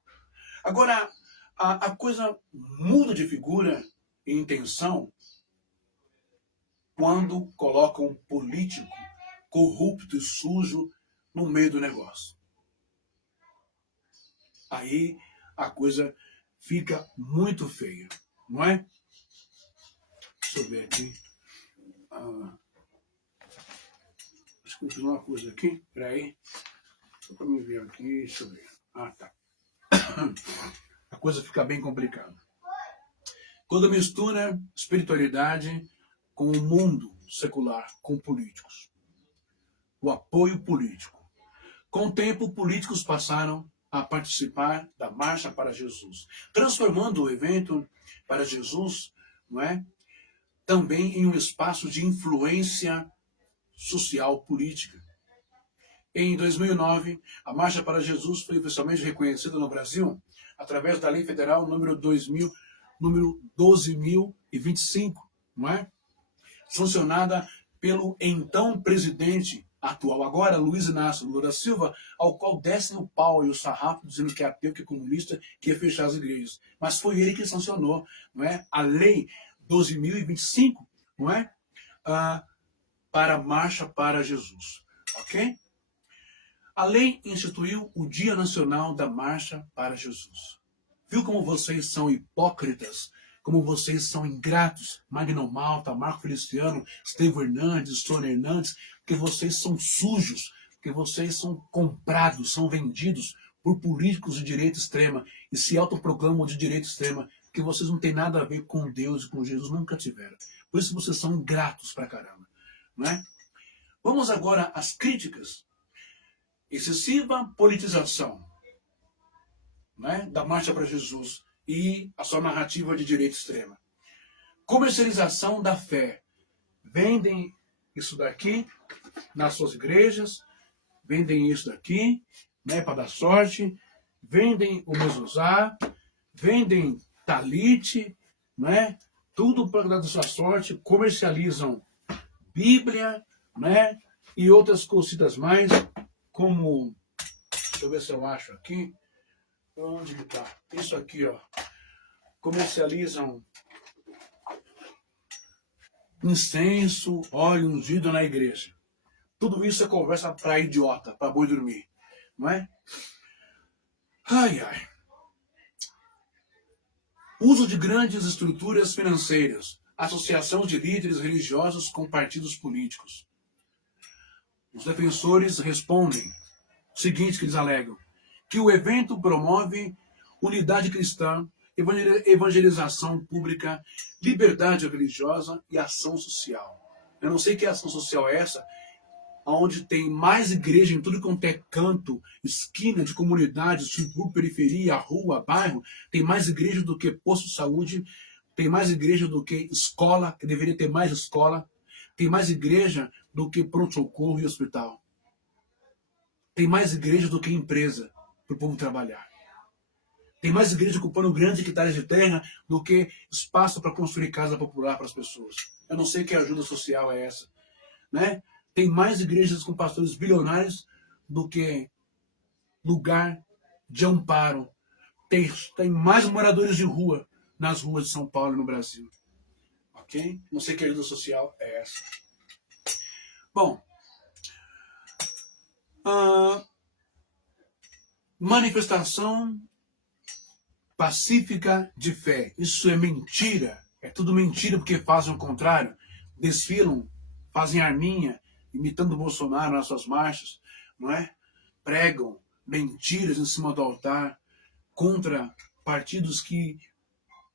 Agora, a coisa muda de figura e intenção quando colocam um político corrupto e sujo no meio do negócio. Aí a coisa fica muito feia, não é? Deixa eu ver aqui. Deixa eu ver uma coisa aqui. Peraí. Só para me ver aqui. Deixa eu ver. Tá. A coisa fica bem complicada. Quando mistura espiritualidade com o mundo secular, com políticos. O apoio político. Com o tempo, políticos passaram a participar da Marcha para Jesus, transformando o evento para Jesus, não é, também em um espaço de influência social política. Em 2009, a Marcha para Jesus foi oficialmente reconhecida no Brasil através da Lei Federal número 12.025, não é? Sancionada pelo então presidente atual, agora Luiz Inácio Lula da Silva, ao qual descem o pau e o sarrafo, dizendo que é ateu, que é comunista, que ia fechar as igrejas. Mas foi ele que sancionou, não é, a Lei 12.025, não é, para a Marcha para Jesus. Ok? A lei instituiu o Dia Nacional da Marcha para Jesus. Viu como vocês são hipócritas? Como vocês são ingratos? Magno Malta, Marco Feliciano, Estevão Hernandes, Sônia Hernandes, porque vocês são sujos, porque vocês são comprados, são vendidos por políticos de direita extrema e se autoproclamam de direita extrema, porque vocês não têm nada a ver com Deus e com Jesus, nunca tiveram. Por isso vocês são ingratos pra caramba. Não é? Vamos agora às críticas. Excessiva politização, né, da Marcha para Jesus e a sua narrativa de direita extrema. Comercialização da fé. Vendem isso daqui nas suas igrejas, vendem isso daqui, né, para dar sorte, vendem o mezuzá, vendem talite, né, tudo para dar sua sorte, comercializam Bíblia, né, e outras cositas mais, como, deixa eu ver se eu acho aqui, onde que tá? Isso aqui, ó, comercializam incenso, óleo ungido na igreja. Tudo isso é conversa para idiota, para boi dormir, não é? Ai, ai. Uso de grandes estruturas financeiras, associação de líderes religiosos com partidos políticos. Os defensores respondem o seguinte que eles alegam, que o evento promove unidade cristã, evangelização pública, liberdade religiosa e ação social. Eu não sei que ação social é essa, onde tem mais igreja em tudo quanto é canto, esquina de comunidade, subúrbio, periferia, rua, bairro, tem mais igreja do que posto de saúde, tem mais igreja do que escola, que deveria ter mais escola, tem mais igreja do que pronto-socorro e hospital. Tem mais igreja do que empresa para o povo trabalhar. Tem mais igreja ocupando grandes hectares de terra do que espaço para construir casa popular para as pessoas. Eu não sei que ajuda social é essa, né? Tem mais igrejas com pastores bilionários do que lugar de amparo. Tem mais moradores de rua nas ruas de São Paulo e no Brasil. Ok? Não sei que ajuda social é essa. Bom, manifestação pacífica de fé. Isso é mentira. É tudo mentira porque fazem o contrário. Desfilam, fazem arminha, imitando o Bolsonaro nas suas marchas, não é? Pregam mentiras em cima do altar contra partidos que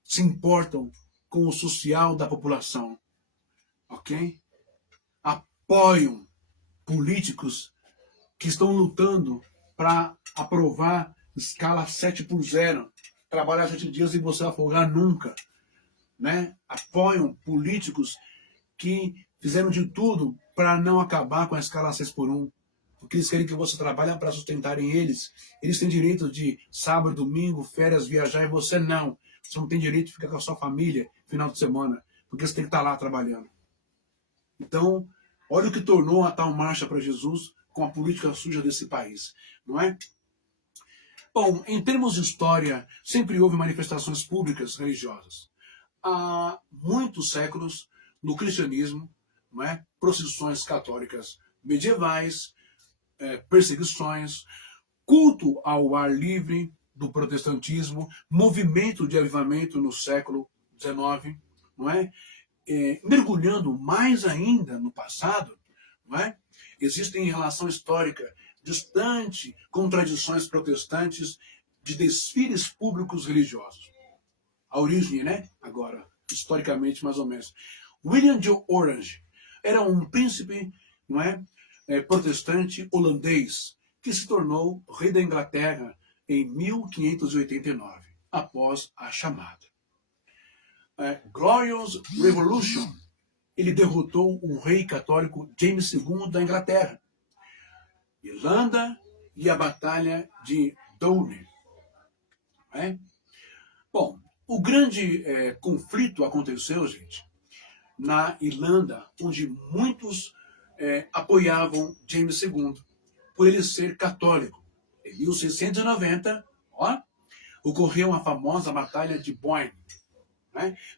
se importam com o social da população. Ok? Apoiam políticos que estão lutando para aprovar escala 7x0. Trabalhar 7 dias e você afogar nunca. Né? Apoiam políticos que fizeram de tudo para não acabar com a escala 6x1. Porque eles querem que você trabalhe para sustentarem eles. Eles têm direito de sábado, domingo, férias, viajar e você não. Você não tem direito de ficar com a sua família final de semana. Porque você tem que estar lá trabalhando. Então, olha o que tornou a tal Marcha para Jesus com a política suja desse país. Não é? Bom, em termos de história, sempre houve manifestações públicas religiosas. há muitos séculos no cristianismo, não é? Procissões católicas medievais, perseguições, culto ao ar livre do protestantismo, movimento de avivamento no século XIX, não é? Mergulhando mais ainda no passado, não é? Existem em relação histórica distante contradições protestantes de desfiles públicos religiosos. A origem, né? Agora, historicamente, mais ou menos. William de Orange era um príncipe, não é? Protestante holandês que se tornou rei da Inglaterra em 1589, após a chamada Glorious Revolution. Ele derrotou o rei católico James II da Inglaterra, Irlanda e a Batalha de Doune. Bom, o grande conflito aconteceu, gente, na Irlanda, onde muitos apoiavam James II, por ele ser católico. Em 1690, ocorreu a famosa Batalha de Boyne.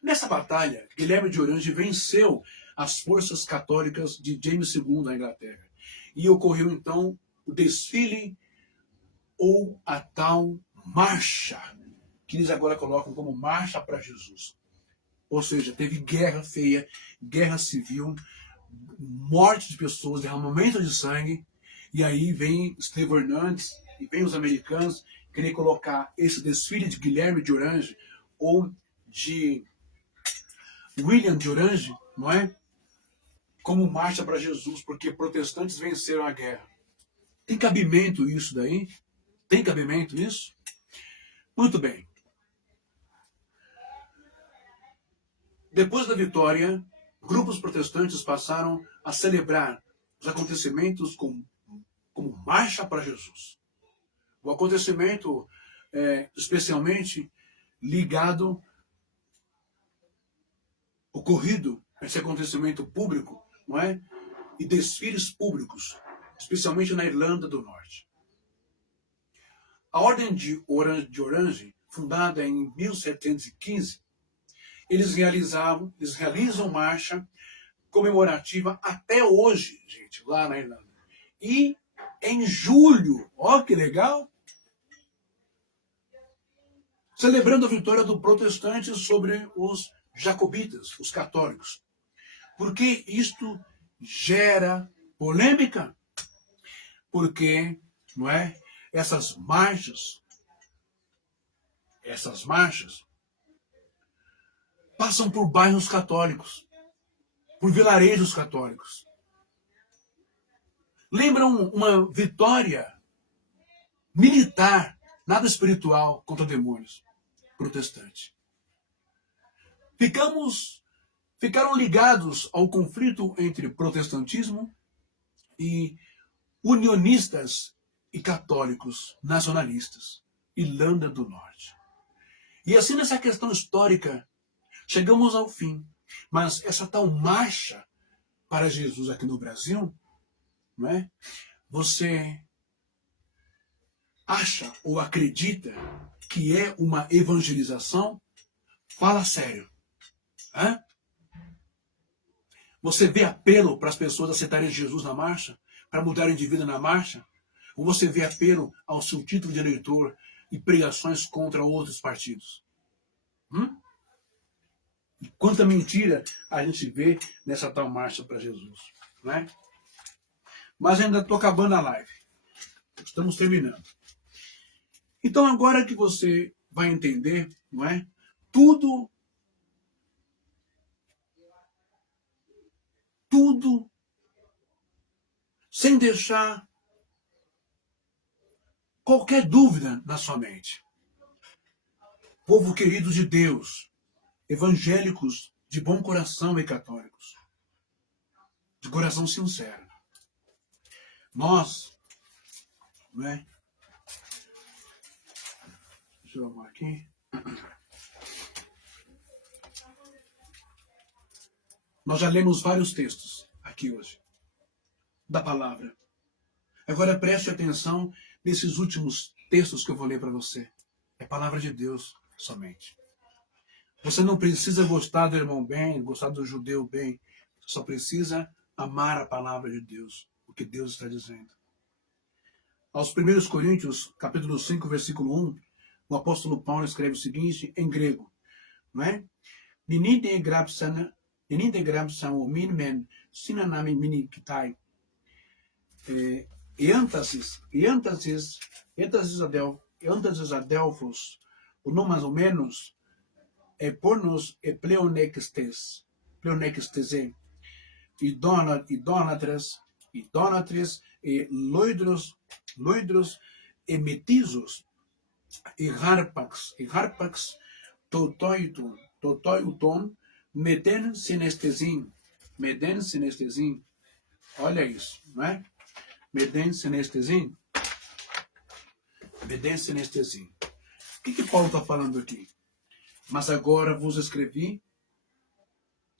Nessa batalha, Guilherme de Orange venceu as forças católicas de James II da Inglaterra. E ocorreu, então, o desfile ou a tal marcha, que eles agora colocam como Marcha para Jesus. Ou seja, teve guerra feia, guerra civil, morte de pessoas, derramamento de sangue, e aí vem os governantes e vem os americanos querer colocar esse desfile de Guilherme de Orange ou de William de Orange, não é? Como marcha para Jesus, porque protestantes venceram a guerra. Tem cabimento isso daí? Tem cabimento isso? Muito bem. Depois da vitória, grupos protestantes passaram a celebrar os acontecimentos como marcha para Jesus. O acontecimento especialmente ligado, ocorrido, esse acontecimento público, não é? E desfiles públicos, especialmente na Irlanda do Norte. A Ordem de Orange, fundada em 1715, eles realizam marcha comemorativa até hoje, gente, lá na Irlanda. E em julho, ó que legal, celebrando a vitória do protestante sobre os jacobitas, os católicos. Por que isto gera polêmica? Porque, não é? Essas marchas passam por bairros católicos, por vilarejos católicos. Lembram uma vitória militar, nada espiritual, contra demônios, protestante. Ficaram ligados ao conflito entre protestantismo e unionistas e católicos nacionalistas, Irlanda do Norte. E assim, nessa questão histórica, chegamos ao fim. Mas essa tal marcha para Jesus aqui no Brasil, não é? Você acha ou acredita que é uma evangelização? Fala sério. Hã? Você vê apelo para as pessoas aceitarem Jesus na marcha? Para mudarem de vida na marcha? Ou você vê apelo ao seu título de eleitor e pregações contra outros partidos? E quanta mentira a gente vê nessa tal marcha para Jesus, não é? Mas ainda estou acabando a live. Estamos terminando. Então agora que você vai entender, não é? Tudo sem deixar qualquer dúvida na sua mente. Povo querido de Deus, evangélicos de bom coração e católicos, de coração sincero. Nós, não é? Deixa eu arrumar aqui. Nós já lemos vários textos aqui hoje, da palavra. Agora preste atenção nesses últimos textos que eu vou ler para você. É palavra de Deus somente. Você não precisa gostar do irmão bem, gostar do judeu bem. Você só precisa amar a palavra de Deus, o que Deus está dizendo. Aos 1 Coríntios, capítulo 5, versículo 1, o apóstolo Paulo escreve o seguinte, em grego, não é? Nininde grabsan o minmen sinanami minikitai. Êntasis adelphos, o não mais ou menos, pornos e pleonextes, idólatras e loidros e metizos, e harpax, totoiton, meden sinestesim, olha isso, não é? Meden sinestesim. O que Paulo está falando aqui? Mas agora vos escrevi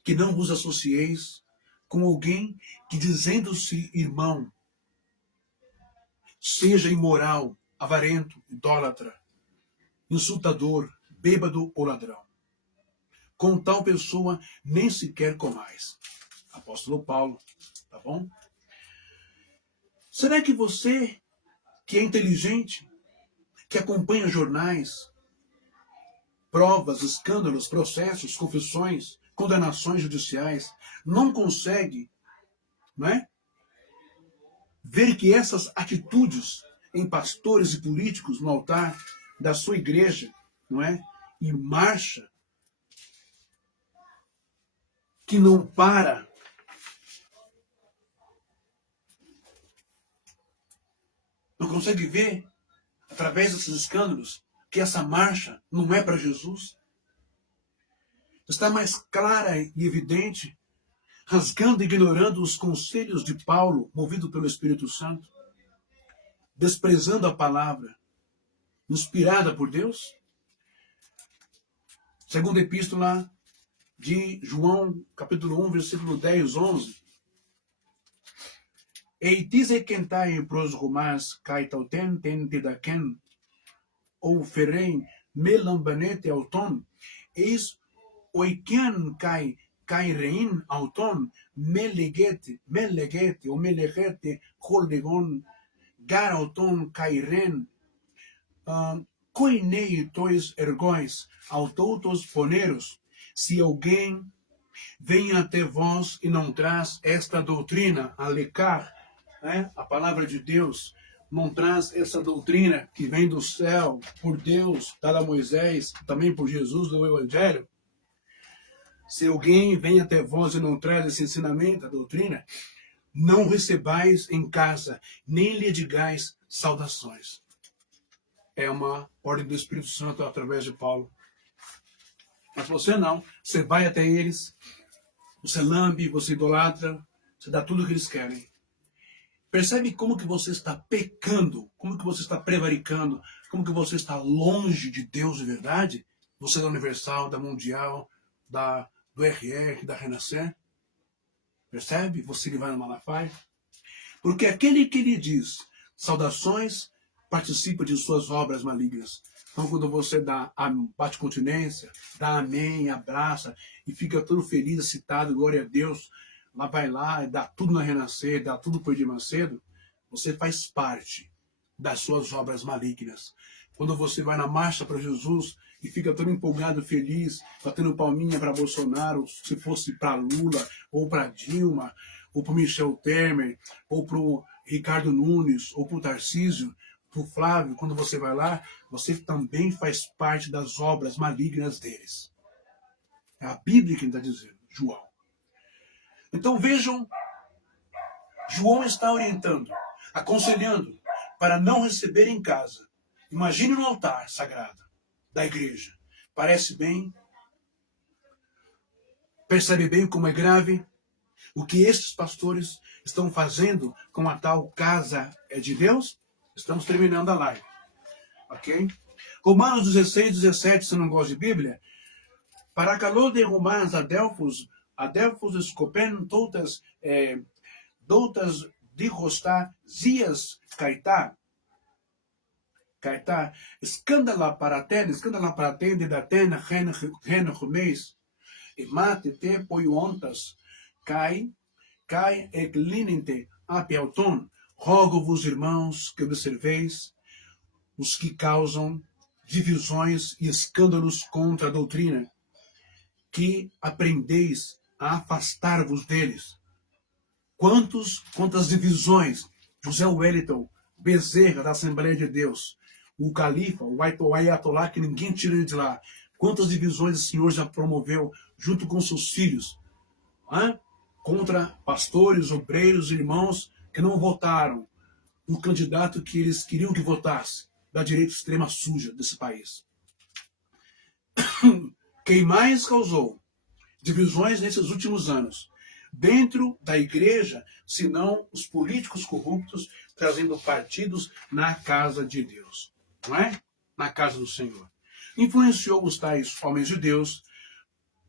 que não vos associeis com alguém que, dizendo-se irmão, seja imoral, avarento, idólatra, insultador, bêbado ou ladrão. Com tal pessoa nem sequer comais. Apóstolo Paulo, tá bom? Será que você, que é inteligente, que acompanha jornais, provas, escândalos, processos, confissões, condenações judiciais, não consegue, não é? Ver que essas atitudes em pastores e políticos no altar da sua igreja, não é? Em marcha, que não para, não consegue ver, através desses escândalos, que essa marcha não é para Jesus? Está mais clara e evidente, rasgando e ignorando os conselhos de Paulo, movido pelo Espírito Santo, desprezando a palavra, inspirada por Deus? Segunda epístola de João, capítulo 1, versículo 10, 11. Eitize kentai pros romans kai tauten ten tidaken, ou ferem melambanete auton, eis oikian kai rein auton melegete, ou melegete holdegon, gar auton kai ren, koinei tois ergóis, autoutos poneros, se alguém vem até vós e não traz esta doutrina, alecar, né? A palavra de Deus, não traz essa doutrina que vem do céu, por Deus, dada a Moisés, também por Jesus do Evangelho. Se alguém vem até vós e não traz esse ensinamento, a doutrina, não recebais em casa, nem lhe digais saudações. É uma ordem do Espírito Santo através de Paulo. Mas você não, você vai até eles, você lambe, você idolatra, você dá tudo o que eles querem. Percebe como que você está pecando, como que você está prevaricando, como que você está longe de Deus de verdade? Você é da Universal, da Mundial, do RR, da Renascer. Percebe? Você que vai no Malafaia. Porque aquele que lhe diz saudações participa de suas obras malignas. Então, quando você bate continência, dá amém, abraça e fica todo feliz, excitado, glória a Deus, lá vai lá, dá tudo na Renascer, dá tudo por Edir Macedo, você faz parte das suas obras malignas. Quando você vai na marcha para Jesus e fica todo empolgado, feliz, batendo palminha para Bolsonaro, se fosse para Lula, ou para Dilma, ou para Michel Temer, ou para o Ricardo Nunes, ou para o Tarcísio, para o Flávio, quando você vai lá, você também faz parte das obras malignas deles. É a Bíblia que está dizendo, João. Então vejam, João está orientando, aconselhando, para não receber em casa. Imagine no altar sagrado da igreja. Parece bem? Percebe bem como é grave? O que esses pastores estão fazendo com a tal casa é de Deus? Estamos terminando a live. Ok? Romanos 16, 17, se não gosta de Bíblia. Para calor de Romanos adelphos escopen doutas de rostar zias caetá. Caetá, escândala paratén, de datena, rena, romeis, e mate te poiontas, cai eclinente apiauton, rogo-vos, irmãos, que observeis os que causam divisões e escândalos contra a doutrina, que aprendeis a afastar-vos deles. Quantas divisões, José Wellington Bezerra, da Assembleia de Deus, o califa, o Ayatollah, que ninguém tira ele de lá. Quantas divisões o Senhor já promoveu junto com seus filhos, contra pastores, obreiros, irmãos que não votaram no candidato que eles queriam que votasse, da direita extrema suja desse país. Quem mais causou divisões nesses últimos anos dentro da igreja, senão os políticos corruptos trazendo partidos na casa de Deus, não é? Na casa do Senhor. Influenciou os tais homens de Deus,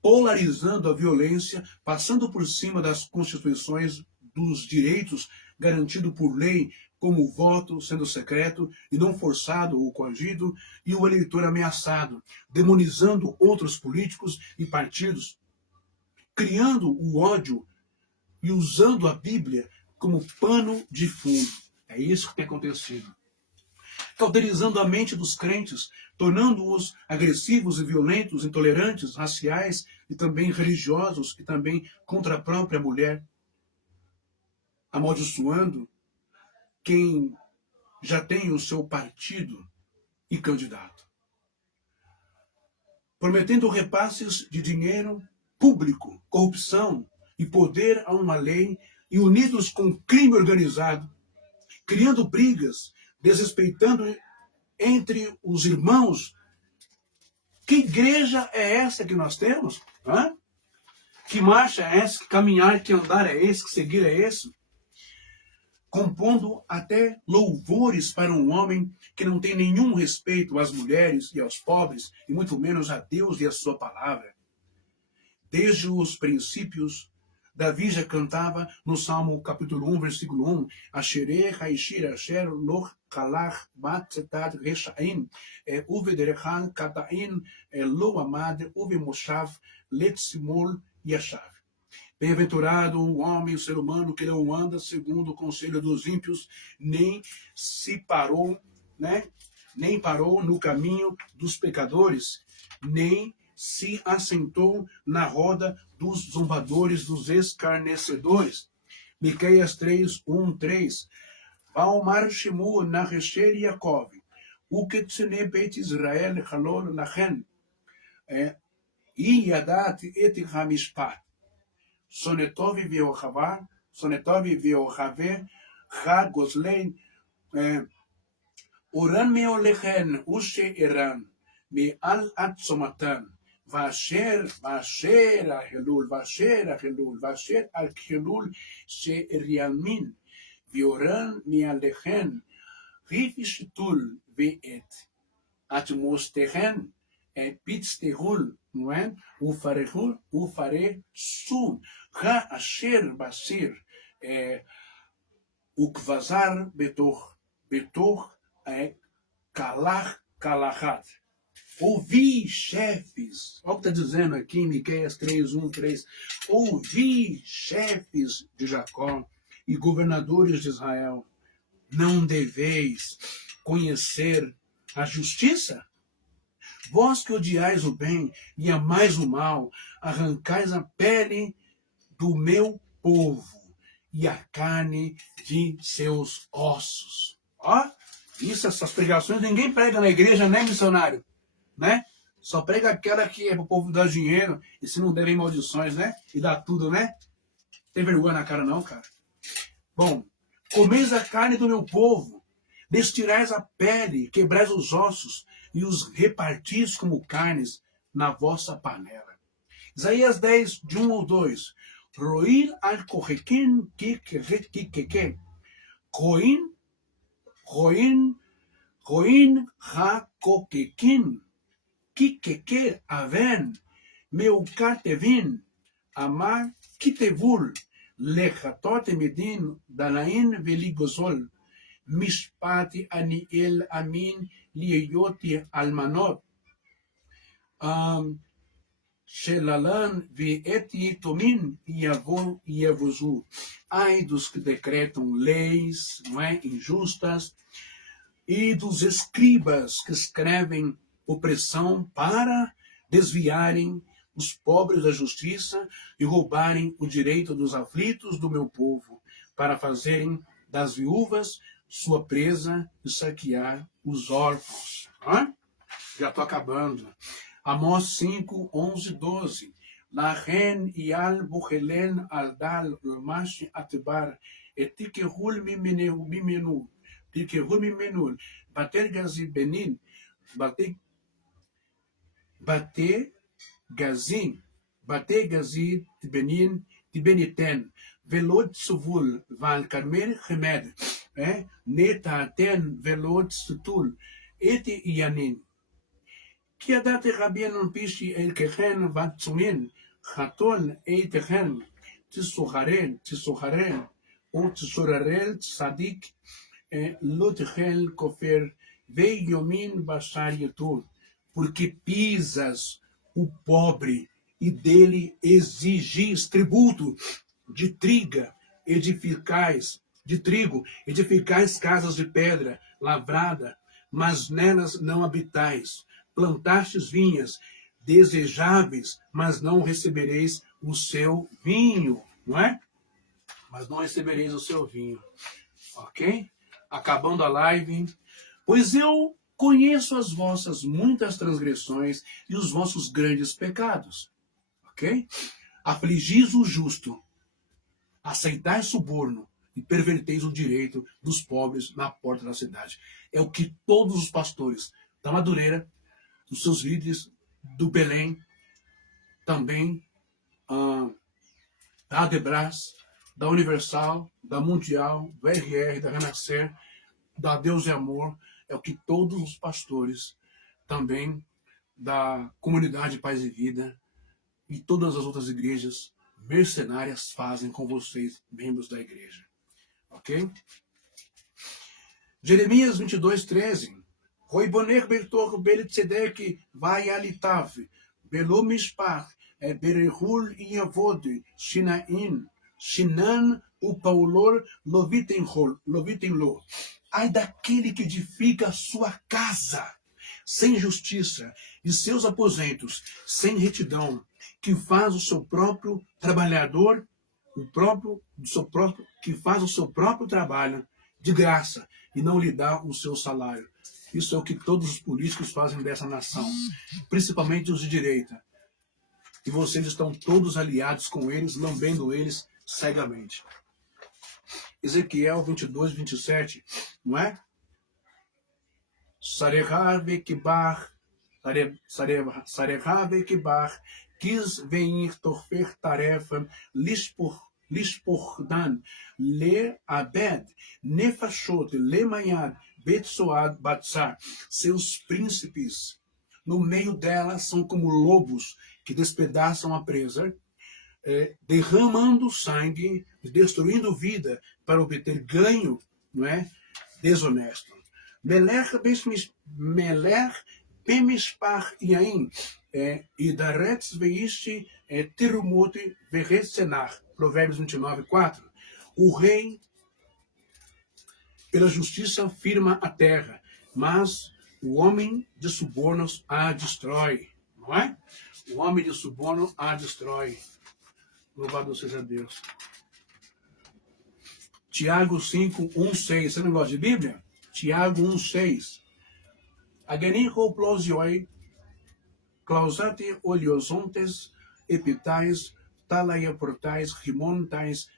polarizando a violência, passando por cima das constituições, dos direitos garantidos por lei, como o voto sendo secreto e não forçado ou coagido, e o eleitor ameaçado, demonizando outros políticos e partidos, criando o ódio e usando a Bíblia como pano de fundo. É isso que tem acontecido. Cauterizando a mente dos crentes, tornando-os agressivos e violentos, intolerantes, raciais e também religiosos, e também contra a própria mulher, amaldiçoando quem já tem o seu partido e candidato. Prometendo repasses de dinheiro público, corrupção e poder a uma lei, e unidos com crime organizado, criando brigas, desrespeitando entre os irmãos. Que igreja é essa que nós temos? Que marcha é essa? Que caminhar, que andar é esse? Que seguir é esse? Compondo até louvores para um homem que não tem nenhum respeito às mulheres e aos pobres, e muito menos a Deus e a sua palavra. Desde os princípios, Davi já cantava no Salmo capítulo 1, versículo 1, Ashereh haishir asher loch kalach batzetat reshaim, uvederechan kataim lo amad uvemoshav letzimol yashav. Bem-aventurado o homem, o ser humano, que não anda segundo o conselho dos ímpios, nem parou no caminho dos pecadores, nem se assentou na roda dos zombadores, dos escarnecedores. Miqueias 3, 1, 3. Baomar Shemu Naresher Yaakov, Uketsene Beit Israel Halol Lachen, Yadat et Hamishpat. Sonetov Veohavá, Sonetov Veohavé, Chad Goslein, Oran Meolechen, Ushe Eran, Me Al Atzomatan, Vasher Ahelul, Vasher Al-Helul, She Rialmin, Vioran Mealechen, Rifishitul Veet, Atmostehen, Pitztehul, Ufare Su, Ha Asher Basir, Ukvazar Betoch, Kalachat. Ouvi, chefes, olha o que está dizendo aqui em Miqueias 3, 1, 3. Ouvi, chefes de Jacó e governadores de Israel, não deveis conhecer a justiça? Vós que odiais o bem e amais o mal, arrancais a pele do meu povo e a carne de seus ossos. Essas pregações ninguém prega na igreja, né, missionário? Né? Só prega aquela que é para o povo dar dinheiro, e se não devem maldições, né? E dá tudo, né? Tem vergonha na cara não, cara? Bom, comeis a carne do meu povo, destirais a pele, quebrais os ossos, e os repartis como carnes na vossa panela. Isaías 10, de 1 ao 2. Roir al kohekin kikeke. Roin ha kokekin. Kikeke aven. Meukatevin. Amar kitevul. Lechatot emedin dalain veligosol. Mishpati aniel amin ליהיותי אלמנות, Shelalã vieti tomin iavuzu. Ai dos que decretam leis, não é, injustas, e dos escribas que escrevem opressão para desviarem os pobres da justiça e roubarem o direito dos aflitos do meu povo, para fazerem das viúvas sua presa e saquear os órfãos. Já estou acabando. Amós 5, 11, 12. Lachen ial buchelen al dal ulmash atbar etikehul mimenu tikehul mimenu bater gazi benin bater gazi benin tibeniten velot suvul val karmel chemed netaten velot sutul eti yanin כי ידעתי רבינו פישי אל ככן וצומין, חתול איתכן, תסוחרן, או תסוררל צדיק, לא תחל כופר, ויומין בשar יתור, porque pisas o pobre e dele exigis tributo de trigo, edificais casas de pedra lavrada, mas nelas não habitais. Plantastes vinhas desejáveis, mas não recebereis o seu vinho, não é? Mas não recebereis o seu vinho, ok? Acabando a live. Pois eu conheço as vossas muitas transgressões e os vossos grandes pecados, ok? Afligis o justo, aceitais suborno e perverteis o direito dos pobres na porta da cidade. É o que todos os pastores da Madureira, dos seus líderes do Belém, também da Adebras, da Universal, da Mundial, do RR, da Renascer, da Deus e Amor, é o que todos os pastores também da Comunidade Paz e Vida e todas as outras igrejas mercenárias fazem com vocês, membros da igreja. Ok? Jeremias 22, 13. Roiboner Bertor Belitzedek vai alitav, Belo Mishpach, Berehul Iavod, Shinain, Shinan o Paulor Lovitemlo. Ai daquele que edifica a sua casa sem justiça e seus aposentos sem retidão, que faz o seu próprio trabalhador, que faz o seu próprio trabalho de graça e não lhe dá o seu salário. Isso é o que todos os políticos fazem dessa nação, principalmente os de direita. E vocês estão todos aliados com eles, lambendo eles cegamente. Ezequiel 22, 27, não é? Sarehar vekibar, quis venir torfer tarefa, lispordan, le abed, nefashot, le mayad, betsoad, batsar. Seus príncipes, no meio dela, são como lobos que despedaçam a presa, derramando sangue, destruindo vida para obter ganho, não é? Desonesto. Melech bemishpach yain, e daretz veishi tirumot veretzenach. Provérbios 29, 4. O rei, pela justiça, firma a terra, mas o homem de subornos a destrói. Não é? O homem de suborno a destrói. Louvado seja Deus. Tiago 5, 1, 6. Você não gosta de Bíblia? Tiago 1, 6. Agenico plosioi, clausate oliosontes, epitais, talaia portais, rimontais,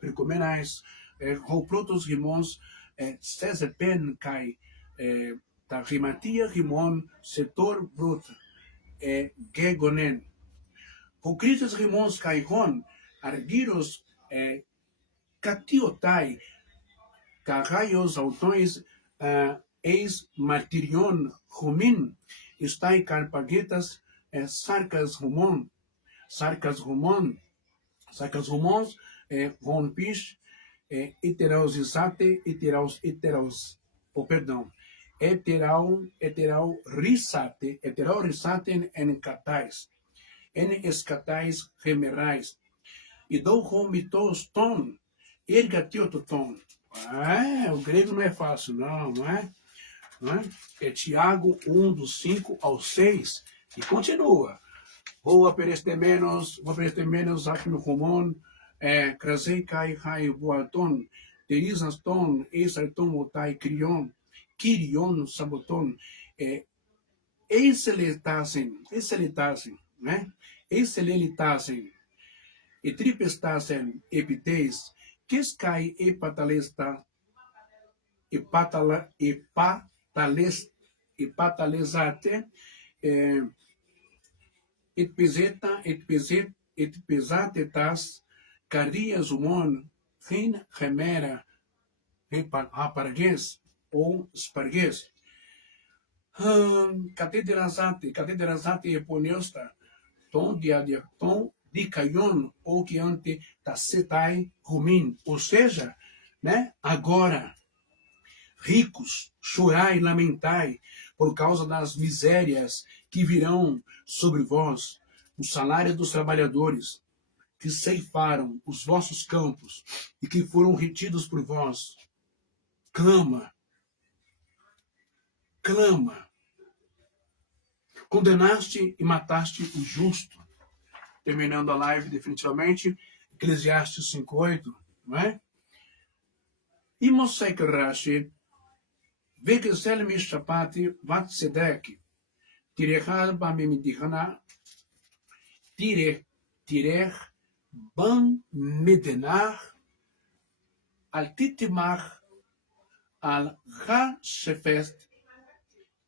pericomenais, rouprotos rimons, sesepen kai, ta rimatia rimon, setor brut, gegonen. Hocritas rimons caihon, argiros, catiotai, carraios autois, eis martirion rumin, estai carpagetas, sarcas rumons, rompish, heteros isate, heteros heteraurisate en catais, en escatais remerais, e do homitos ton, ergatioton. O grego não é fácil, não é? É Tiago 1, do 5 ao 6, e continua. Vou pereste menos aqui no comum, crasei cai boaton, terisaston, esarton, otai, Kyrion, saboton, excelitassem, né? Excelitassem, e tripestassem epites, quescai epatalesta, epatalesate, et pesatetas, carias humon, fin remera, rapargues, ou espargues. Cateterazate eponeusta, ton dicaion, ou que ante tacetai rumin. Ou seja, né, agora, ricos, chorai e lamentai por causa das misérias que virão sobre vós, o salário dos trabalhadores que ceifaram os vossos campos e que foram retidos por vós. Clama. Condenaste e mataste o justo. Terminando a live definitivamente, Eclesiastes 5:8, não é? E Mosek Rashi, Vekesel Mishapati Vatsedek, Tirechal Bamimidihana, Tirech Bam Medenar, Altitimach, Al Ha-Shefest,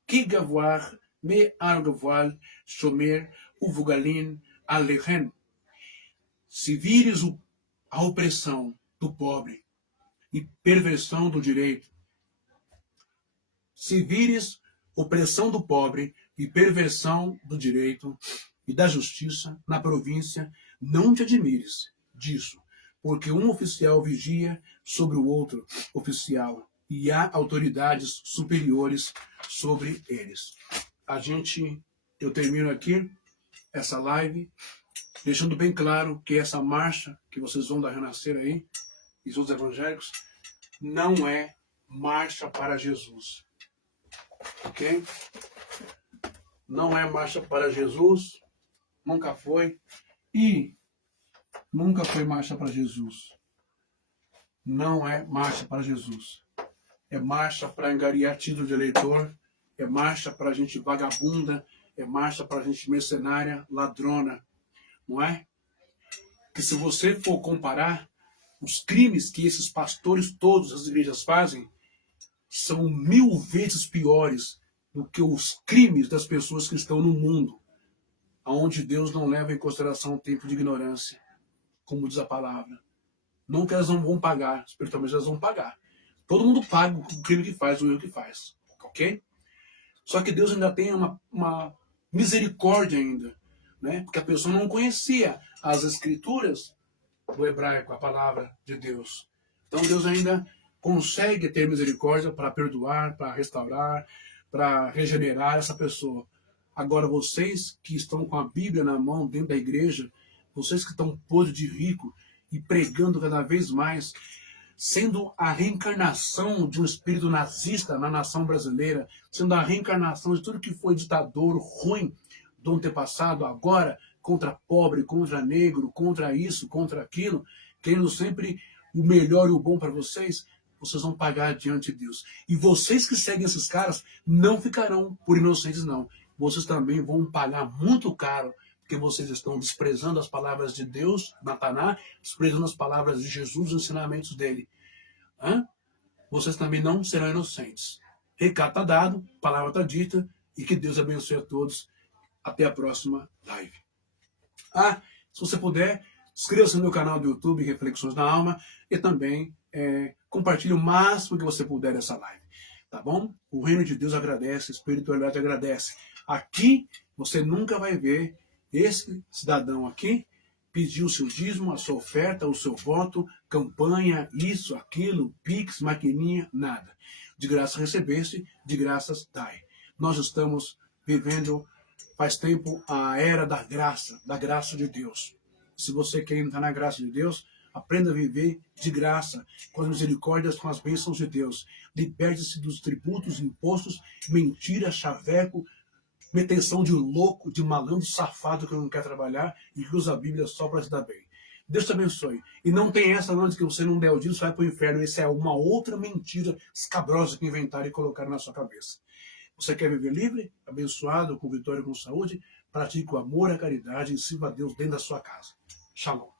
Kigavoir, Me Argavoal, Shomer, Uvugalin, Alechen. Se vires a opressão do pobre e perversão do direito, se vires opressão do pobre e perversão do direito e da justiça na província, não te admires disso, porque um oficial vigia sobre o outro oficial e há autoridades superiores sobre eles. Eu termino aqui essa live deixando bem claro que essa marcha que vocês vão da Renascer aí, e os evangélicos, não é marcha para Jesus. Ok? Não é marcha para Jesus, nunca foi, e nunca foi marcha para Jesus. Não é marcha para Jesus. É marcha para angariar título de eleitor, é marcha para gente vagabunda, é marcha para gente mercenária, ladrona, não é? Que se você for comparar os crimes que esses pastores todos das igrejas fazem, são 1000 vezes piores do que os crimes das pessoas que estão no mundo, onde Deus não leva em consideração o tempo de ignorância, como diz a palavra. Não que elas não vão pagar, espiritualmente elas vão pagar. Todo mundo paga o crime que faz, o erro que faz, ok? Só que Deus ainda tem uma misericórdia ainda, né? Porque a pessoa não conhecia as escrituras do hebraico, a palavra de Deus. Então Deus ainda consegue ter misericórdia para perdoar, para restaurar, para regenerar essa pessoa. Agora vocês que estão com a Bíblia na mão dentro da igreja, vocês que estão podres de rico e pregando cada vez mais, sendo a reencarnação de um espírito nazista na nação brasileira, sendo a reencarnação de tudo que foi ditador ruim do antepassado, agora contra pobre, contra negro, contra isso, contra aquilo, querendo sempre o melhor e o bom para vocês, vocês vão pagar diante de Deus. E vocês que seguem esses caras não ficarão por inocentes, não. Vocês também vão pagar muito caro, porque vocês estão desprezando as palavras de Deus, Nataná, desprezando as palavras de Jesus, os ensinamentos dele. Vocês também não serão inocentes. Recado está dado, palavra está dita, e que Deus abençoe a todos. Até a próxima live. Se você puder, inscreva-se no meu canal do YouTube, Reflexões da Alma, e também compartilhe o máximo que você puder dessa live. Tá bom? O reino de Deus agradece, a espiritualidade agradece. Aqui, você nunca vai ver esse cidadão aqui pedir o seu dízimo, a sua oferta, o seu voto, campanha, isso, aquilo, pix, maquininha, nada. De graça recebeste, de graças dai. Nós estamos vivendo faz tempo a era da graça de Deus. Se você quer entrar na graça de Deus, aprenda a viver de graça, com as misericórdias, com as bênçãos de Deus. Liberte-se dos tributos, impostos, mentira, chaveco, metenção de louco, de malandro, safado que não quer trabalhar e que usa a Bíblia só para se dar bem. Deus te abençoe. E não tem essa não de que você não der o dízimo, você vai para o inferno. Essa é uma outra mentira escabrosa que inventaram e colocaram na sua cabeça. Você quer viver livre, abençoado, com vitória e com saúde? Pratique o amor, a caridade e sirva a Deus dentro da sua casa. Shalom.